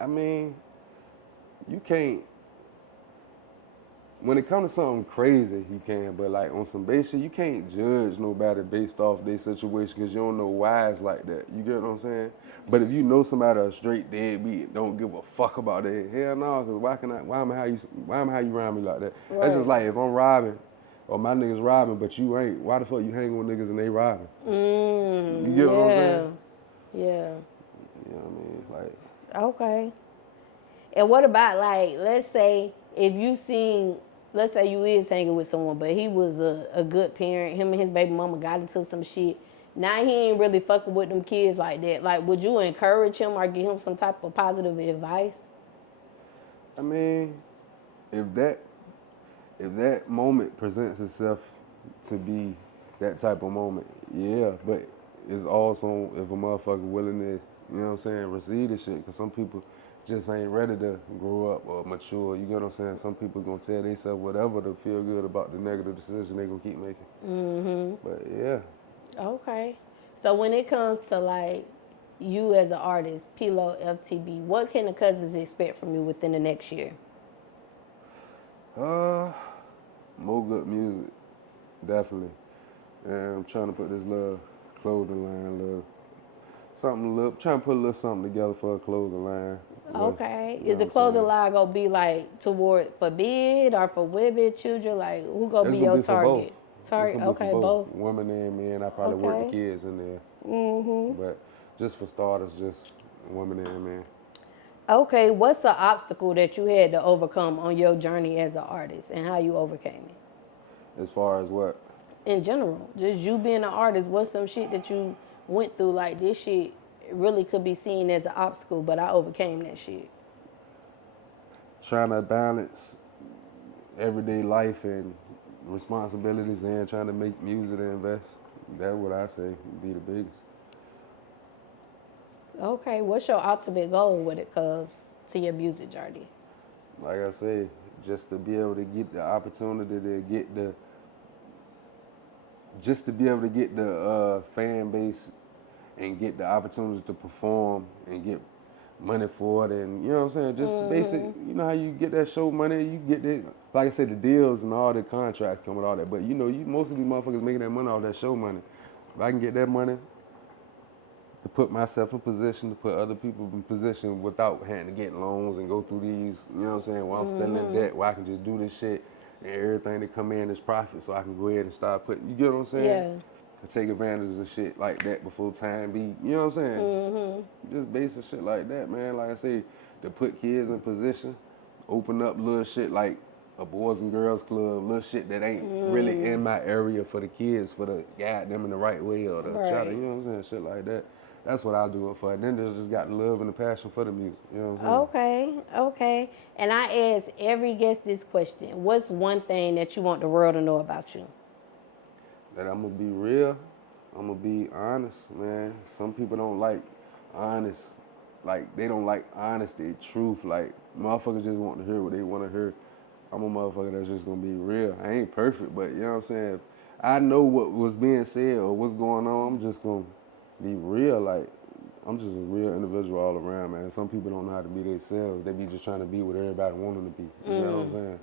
I mean, you can't. When it comes to something crazy, you can, but like on some basic shit, you can't judge nobody based off their situation because you don't know why it's like that. You get what I'm saying? But if you know somebody a straight deadbeat, don't give a fuck about that, hell no, because why am I how you around me like that? Right. That's just like if I'm robbing, or my niggas robbing, but you ain't, why the fuck you hanging with niggas and they robbing? You get what I'm saying? Yeah. You know what I mean? It's like. Okay. And what about, like, let's say you is hanging with someone, but he was a good parent, him and his baby mama got into some shit. Now he ain't really fucking with them kids like that. Like, would you encourage him or give him some type of positive advice? I mean, if that moment presents itself to be that type of moment, yeah. But it's also if a motherfucker willing to, you know what I'm saying, receive this shit. Because some people just ain't ready to grow up or mature. You get what I'm saying? Some people gonna tell themselves whatever to feel good about the negative decision they gonna keep making. But yeah. Okay. So when it comes to like you as an artist, P-Lo, FTB, what can the Cuzns expect from you within the next year? More good music, definitely. And I'm trying to put this little clothing line, little something, trying to put a little something together for a clothing line. Okay. Is the clothing line gonna be like toward for men or for women, children? Like who gonna be your target? Target. Okay, both. Women and men. I probably work the kids in there. But just for starters, just women and men. Okay. What's the obstacle that you had to overcome on your journey as an artist, and how you overcame it? As far as what? In general, just you being an artist. What's some shit that you went through? Like this shit really could be seen as an obstacle, but I overcame that shit. Trying to balance everyday life and responsibilities and trying to make music and invest. That's what I say would be the biggest. Okay, what's your ultimate goal when it comes to your music journey? Like I say, just to be able to get the opportunity to get the, fan base and get the opportunity to perform and get money for it, and you know what I'm saying, just basic, you know how you get that show money, you get it, like I said, the deals and all the contracts come with all that, but you know, most of these motherfuckers making that money off that show money. If I can get that money to put myself in position, to put other people in position without having to get loans and go through these, you know what I'm saying, while I'm still in debt, where I can just do this shit and everything that come in is profit, so I can go ahead and start putting, you get what I'm saying? Yeah. Take advantage of shit like that before time be, you know what I'm saying? Just basic shit like that, man. Like I say, to put kids in position, open up little shit like a Boys and Girls Club, little shit that ain't really in my area for the kids, for to guide them in the right way or to try to, you know what I'm saying, shit like that. That's what I'll do it for. And then there's just got the love and the passion for the music, you know what I'm saying? Okay. And I ask every guest this question. What's one thing that you want the world to know about you? That I'm gonna be real, I'm gonna be honest, man. Some people don't like honest, like they don't like honesty, truth. Like motherfuckers just want to hear what they want to hear. I'm a motherfucker that's just gonna be real. I ain't perfect, but you know what I'm saying. If I know what was being said or what's going on, I'm just gonna be real. Like I'm just a real individual all around, man. Some people don't know how to be themselves. They be just trying to be what everybody want them to be. You know what I'm saying?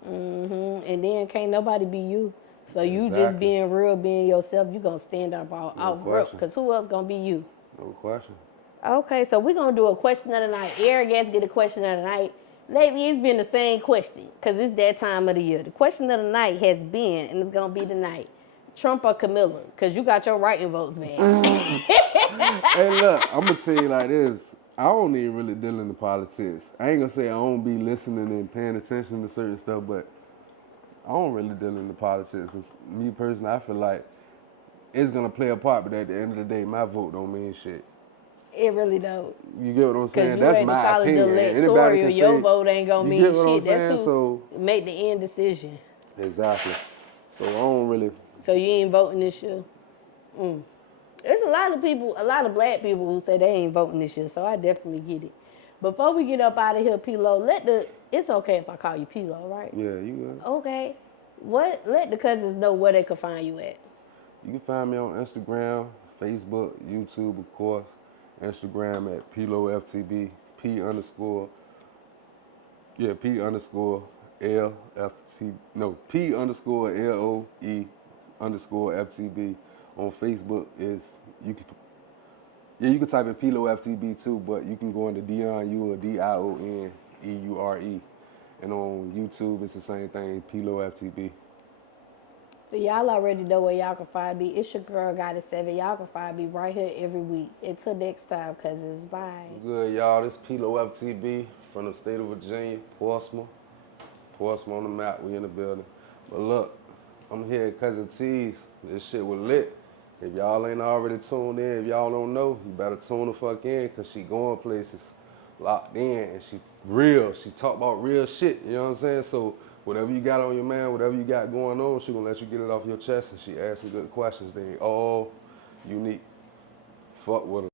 And then can't nobody be you. So you just being real, being yourself, you going to stand up out real. Because who else going to be you? No question. Okay, so we're going to do a question of the night. Every guest get a question of the night. Lately, it's been the same question because it's that time of the year. The question of the night has been, and it's going to be tonight, Trump or Kamala? Because you got your writing votes, man. Hey, look, I'm going to tell you like this. I don't even really deal in the politics. I ain't going to say I don't be listening and paying attention to certain stuff, but I don't really deal in the politics because me personally, I feel like it's going to play a part, but at the end of the day, my vote don't mean shit. It really don't. You get what I'm saying? That's you my opinion. Anybody can your vote ain't going to mean shit. What I'm That's who so, make the end decision. Exactly. So I don't really. So you ain't voting this year? There's a lot of people, a lot of black people who say they ain't voting this year, so I definitely get it. Before we get up out of here, P-Lo, it's okay if I call you P-Lo, right? Yeah, you good. Okay. Let the cousins know where they can find you at. You can find me on Instagram, Facebook, YouTube, of course. Instagram at PLOFTB, P_LOFT, P_LOE_FTB. On Facebook you can type in PLOFTB too, but you can go into Dion, DIONEURE. And on YouTube, it's the same thing, PLOFTB. So y'all already know where y'all can find me. It's your girl, Goddess7. Y'all can find me right here every week. Until next time, cousins. Bye. What's good, y'all? This PLOFTB from the state of Virginia, Portsmouth. Portsmouth on the map. We in the building. But look, I'm here at Cuzn T's. This shit was lit. If y'all ain't already tuned in, if y'all don't know, you better tune the fuck in, because she going places, locked in, and she real. She talk about real shit, you know what I'm saying? So whatever you got on your mind, whatever you got going on, she gonna let you get it off your chest, and she ask some good questions. They all unique. Fuck with her.